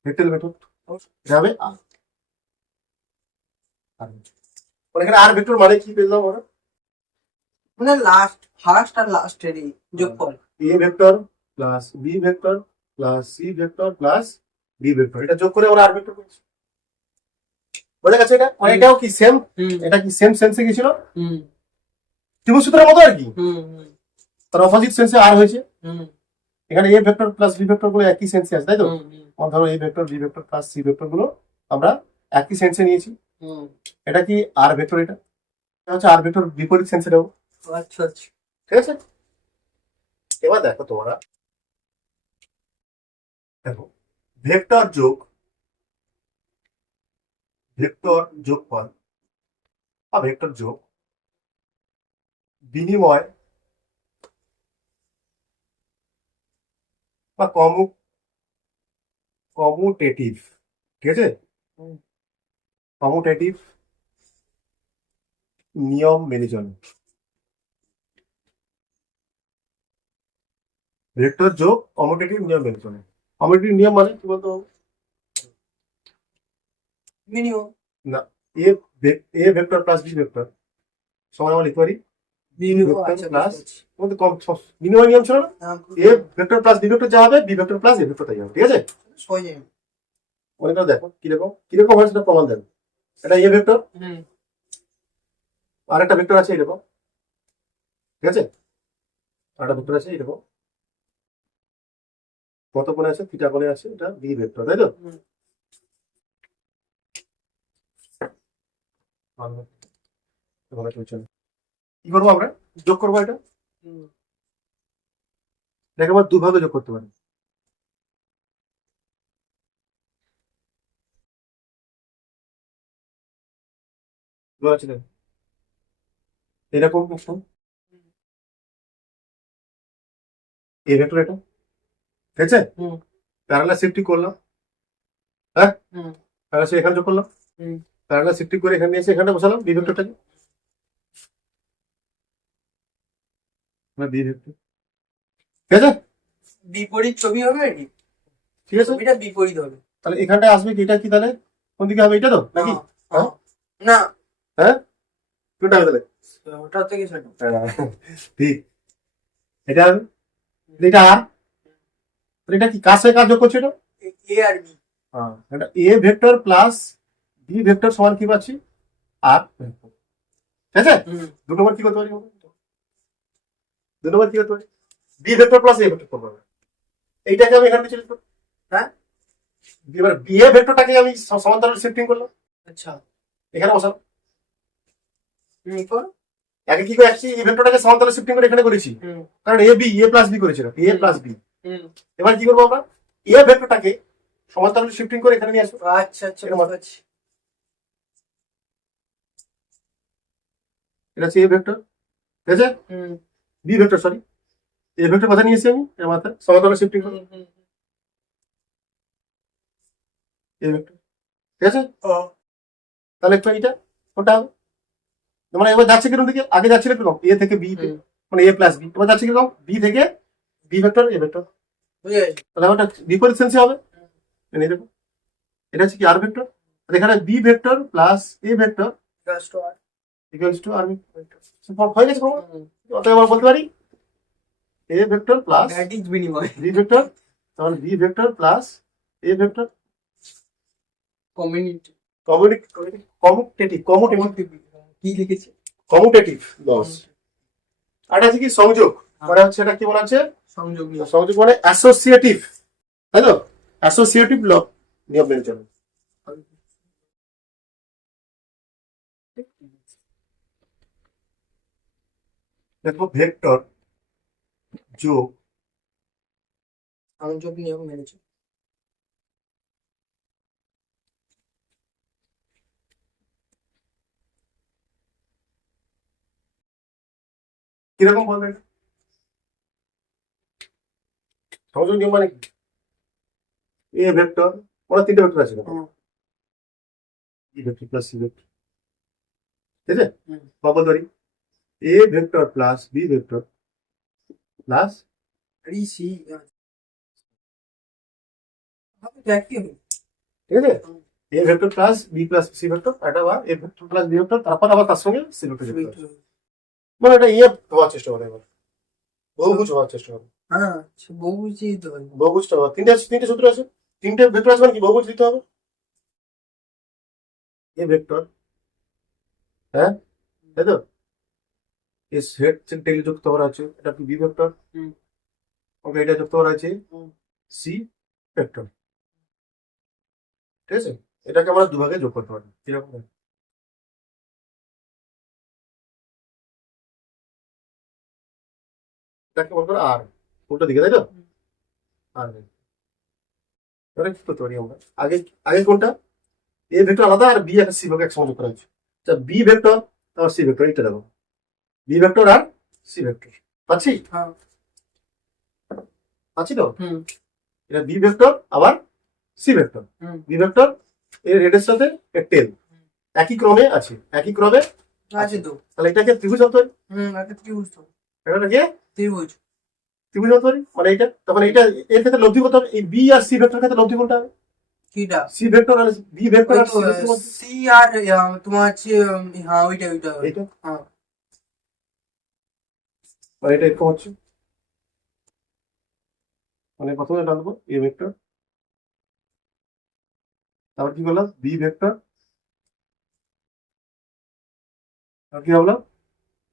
হেড টেল মেথড। এটা হবে আর, মানে এখানে আর ভেক্টর মানে কি পেলাম আমরা? মানে লাস্ট ফার্স্ট আর লাস্টের যোগফল a vector plus B vector plus C vector plus d vector, এটা যোগ করে আমরা আর ভেক্টর পেয়েছি। বোঝা গেছে? এটা মানে এটাও কি সেম, এটা কি সেম সেন্সে গেছিল, ত্রিভুজ সূত্রের মতো আর কি, তার অপোজিট সেন্সে আর হয়েছে। এখানে a vector plus B vector গুলো একই সেন্সে আছে, তাই তো? ধরো a vector B vector plus C vector গুলো আমরা একই সেন্সে নিয়েছি। এটা কি আর ভেক্টর, এটা হচ্ছে আর ভেক্টর বিপরীত সেন্সে নেবো, আচ্ছা আচ্ছা ঠিক আছে? এবার দেখো তোমরা, দেখো ভেক্টর যোগফল বা ভেক্টর যোগ বিনিময় বা কমুটেটিভ, ঠিক আছে? কমুটেটিভ নিয়ম মেনে চলে। ভেক্টর যোগ কমুটেটিভ নিয়ম মেনে চলে। কমুটেটিভ নিয়ম মানে কি বলতো? মিনিমাম না, a vector plus B vector সমান আমরা লিখতে পারি ভেক্টর প্লাস, কম বিনিময় নিয়ম ছিল না, a vector plus B vector যা হবে b vector plus a vector তাই হবে, ঠিক আছে? মনে করে দেখো কিরকম হয় সেটা প্রমাণ দেবে। এটা এ ভেক্টর, আর একটা ভেক্টর আছে এরকম, ঠিক আছে? আর একটা ভেক্টর আছে এরকম, কত কোণে আছে? থিটা কোণে আছে, এটা বি ভেক্টর, তাই তো? কি করবো আমরা? যোগ করবো এটা, এটাকে আবার দুভাগে যোগ করতে পারি। এরকম একটা এ ভেক্টর, এটা ঠিক আছে? প্যারালাল শিফটিং করলাম, হ্যাঁ প্যারালাল এখানে যোগ করলাম, প্যারালাল শিফটিং করে এখানে এসে এখানে বসালাম বি ভেক্টরটাকে, বি ভেক্টর, ঠিক আছে? বিপরীত ছবি হবে নাকি? ঠিক আছে, ছবিটা বিপরীত হবে তাহলে এখানটায় আসবে কি, এটা কি তাহলে কোন দিকে হবে? এটা তো নাকি? হ্যাঁ না হ্যাঁ, কোনটা হবে তাহলে? ওটা থেকে সেটা ঠিক, এটা হবে, এটা আর, এটা কি কার সাথে কার যোগ করছে? এটা এ আর বি এটা a vector plus B vector সমান কি পাচ্ছি? আর ভেক্টর, ঠিক আছে? দু নম্বর কি করতে পারি? B vector plus a vector করবো, এইটাকে আমি এখানে চলে করব। হ্যাঁ। এবার এ ভেক্টরটাকে আমি সমান্তরাল শিফটিং করলাম, আচ্ছা। এখানে বসালাম। কর। আগে কি করে আসছি, এই ভেক্টরটাকে সমান্তরাল শিফটিং করে এখানে করেছি, কারণ এ বি, এ প্লাস বি করেছিলাম, এ প্লাস বি। এবার কি করবো আমরা, এ ভেক্টরটাকে সমান্তরাল শিফটিং করে এখানে নিয়ে আসবো। আচ্ছা আচ্ছা, বুঝতে পারছি। এটা হচ্ছে এ ভেক্টর, ঠিক আছে, B vector, sorry, a vector মাথায় নিয়েছি আমি, এর মাথায় সমান্তরাল শিফটিং করে এ ভেক্টর, ঠিক আছে। তাহলে একটু এইটা কোনটা হবে, মানে এবার যাচ্ছে কিরকম দিকে, আগে যাচ্ছিল কিরকম এ থেকে বি, মানে এ প্লাস বি, এবার যাচ্ছে কিরকম বি থেকে বি ভেক্টর এ ভেক্টর, বুঝে গেছি। তাহলে আমার বিপরীত সেন্সে হবে। এই দেখো, এটা হচ্ছে কি আর ভেক্টর, আর এখানে b vector plus a vector equals to R vector. হয়ে গেছে প্রমাণ। অতএব আমরা বলতে পারি এ ভেক্টর প্লাস ম্যাট্রিক্স বিনিময়। বি ভেক্টর, তাহলে b vector plus a vector community commutative কি লিখেছে? Commutative loss. আর এটা হচ্ছে কি সংযোগ, মানে হচ্ছে এটা কি বলা আছে, সংযোগ নিয়ম। সংযোগ মানে অ্যাসোসিয়েটিভ, তাই তো, অ্যাসোসিয়েটিভ ল নিয়ম মেনে চলে। দেখো ভেক্টর যোগ সংযোগ নিয়ম মেনেছে। কিরকম বলবে এটা? সংযোগ নিয়ম মানে কি, এ ভেক্টর, ওরা তিনটে ভেক্টর আছে, B vector plus C vector, ঠিক আছে, বা বলতে পারি এ vector plus B vector plus C. দেখি ঠিক আছে, A vector plus B plus C vector, এটা বা A vector plus B vector, তারপর আবার তার সঙ্গে সি ভেক্টর যুক্ত আছে। মানে এটা ইয়ে হওয়ার চেষ্টা করে, এবার বহুভুজ হওয়ার চেষ্টা করে। হ্যাঁ, বহুভুজই তো। বহুভুজটা হওয়ার তিনটে সূত্র আছে, তিনটে ভেক্টর আছে, মানে কি বহুভুজ দিতে হবে। এ ভেক্টর, হ্যাঁ, তাই তো, এর হেড টেইল যুক্ত করা আছে, এটা কি বি ভেক্টর, ওকে, এটা যুক্ত করা আছে সি ভেক্টর, ঠিক আছে। এটাকে আমরা দুভাগে যোগ করতে পারি, কিরকম, এটাকে বলবো আর, উল্টো দিকে, তাই তো, আর এবারে কি করতে পারি আমরা, আগে আগে কোনটা, এ ভেক্টর আলাদা আর বি আর সি ভেক্টর একসঙ্গে যোগ করা হয়েছে, আচ্ছা বি ভেক্টর আর সি ভেক্টর, এটা দেখো বি ভেক্টর আর সি ভেক্টর পাচ্ছি, হ্যাঁ। পাচ্ছি তো, এটা বি ভেক্টর আবার সি ভেক্টর, বি ভেক্টর এর হেডের সাথে এর টেল একই ক্রমে আছে, একই ক্রমে আছে তো। তাহলে এটাকে ত্রিভুজ হতে পারি, একটা ত্রিভুজ তো। এটাকে ত্রিভুজ ত্রিভুজ হতে পারি, মানে এটা তখন এইটা এর ক্ষেত্রে লব্ধি করতে হবে, এই বি আর সি ভেক্টর ক্ষেত্রে লব্ধি কোনটা হবে, কিটা? সি ভেক্টর আর বি ভেক্টর আর সি ভেক্টর, সি আর তোমার হচ্ছে হ্যাঁ ওইটা এইটা, হ্যাঁ, মানে এটা এরকম হচ্ছে, মানে প্রথমে টানবো এ ভেক্টর, তারপর কি করলাম বি ভেক্টর, আর কি ভাবলাম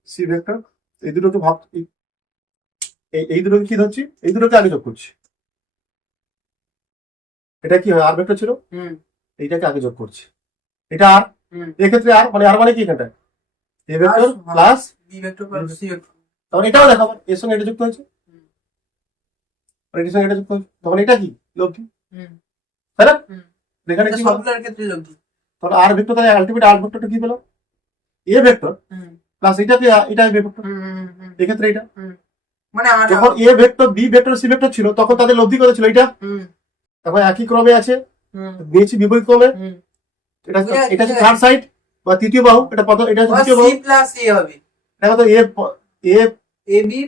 সি ভেক্টর, এই দুটোকে ভাব, এই দুটোকে কি ধরছি, এই দুটোকে আগে যোগ করছি, এটা কি হয় আর ভেক্টর ছিল, এইটাকে আগে যোগ করছি, এটা আর, এক্ষেত্রে আর মানে আর মানে কি এখানটা A vector plus B vector plus C vector. তখন এটাও দেখাবো এর সঙ্গে এটা যুক্ত হয়েছে, আর এটার সঙ্গে এটা যুক্ত হয়েছে, তখন এটা কি লব্ধি, তাই না, এখানে কি সবগুলোর ক্ষেত্রে লব্ধি। তাহলে আর ভেক্টর, তাহলে আলটিমেট আর ভেক্টরটা কি পেলাম, এ ভেক্টর প্লাস এটাকে এটা বি ভেক্টর, এক্ষেত্রে এটা মানে যখন A vector B vector C vector ছিল তখন তাদের লব্ধি কত ছিল, এটা তখন একই ক্রমে আছে, নিয়েছি বিপরীত ক্রমে, এটা এটা হচ্ছে থার্ড সাইড বা তৃতীয় বাহু, এটা এটা হচ্ছে দ্বিতীয় বাহু, সি প্লাস এ হবে, দেখো তো A A A B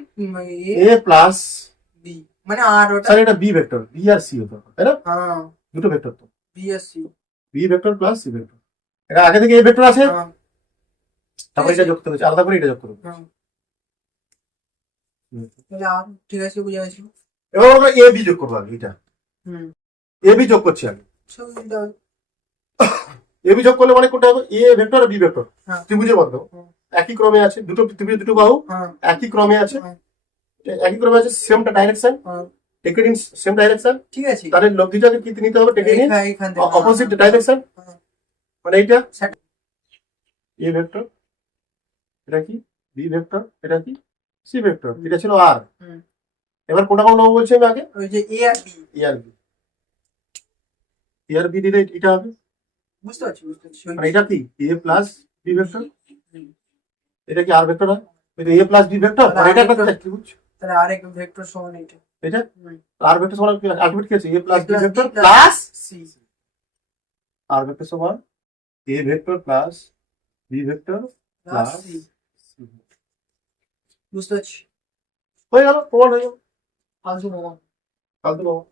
A plus B, মানে আর ওটা স্যার এটা বি ভেক্টর, বি আর সি হতো, তাই না, হ্যাঁ দুটো ভেক্টর তো, বি আর C, B vector plus C vector, এটা আগে থেকে এ ভেক্টর আছে, তারপর এটা যোগ করতে হচ্ছে, আলাদা করে এটা যোগ করতে হচ্ছে, তাহলে আর ঠিক আছে, বুঝে গেছি। এবার আমরা এ বি যোগ করবো আগে, এটা এ বি যোগ করছি আগে, এ বি যোগ করলে মানে কোনটা হবে, এ ভেক্টর আর বি ভেক্টর ত্রিভুজের মধ্যে একই ক্রমে আছে, দুটো ত্রিভুজ দুটো বাহু একই ক্রমে আছে, একই ক্রমে আছে, সেমটা direction, take it in same direction. ঠিক আছে তাহলে লব্ধিটাকে কি নিতে হবে? টেক ইট ইন এখান থেকে অপোজিট ডাইরেকশন। হ্যাঁ। মানে এইটা Set- এ ভেক্টর, এটা কি বি ভেক্টর, এটা কি সি ভেক্টর, এটা ছিল আর। হুম। এবার কোনটা কোন নেবো বলছি আমি আগে? ওই যে এ আর বি এ আর বি। এ আর বি দিলে এটা হবে, বুঝতে পারছি মানে এটা কি এ প্লাস বি ভেক্টর, হুম। এটা কি আর ভেক্টর হয়? এটা এ প্লাস বি ভেক্টর, মানে এটা একটা ত্রিভুজ, তাহলে আরেক ভেক্টর সমান এটা এটা হুম। আর ভেক্টর সমান আলটিমেট কি আছে? A plus B plus vector B plus plus C আর ভেক্টর সমান A vector plus B vector plus plus C বুঝতে পারছি হয়ে গেল, প্রমাণ হয়ে গেল। ফালতু মামা ফালতু বাবা।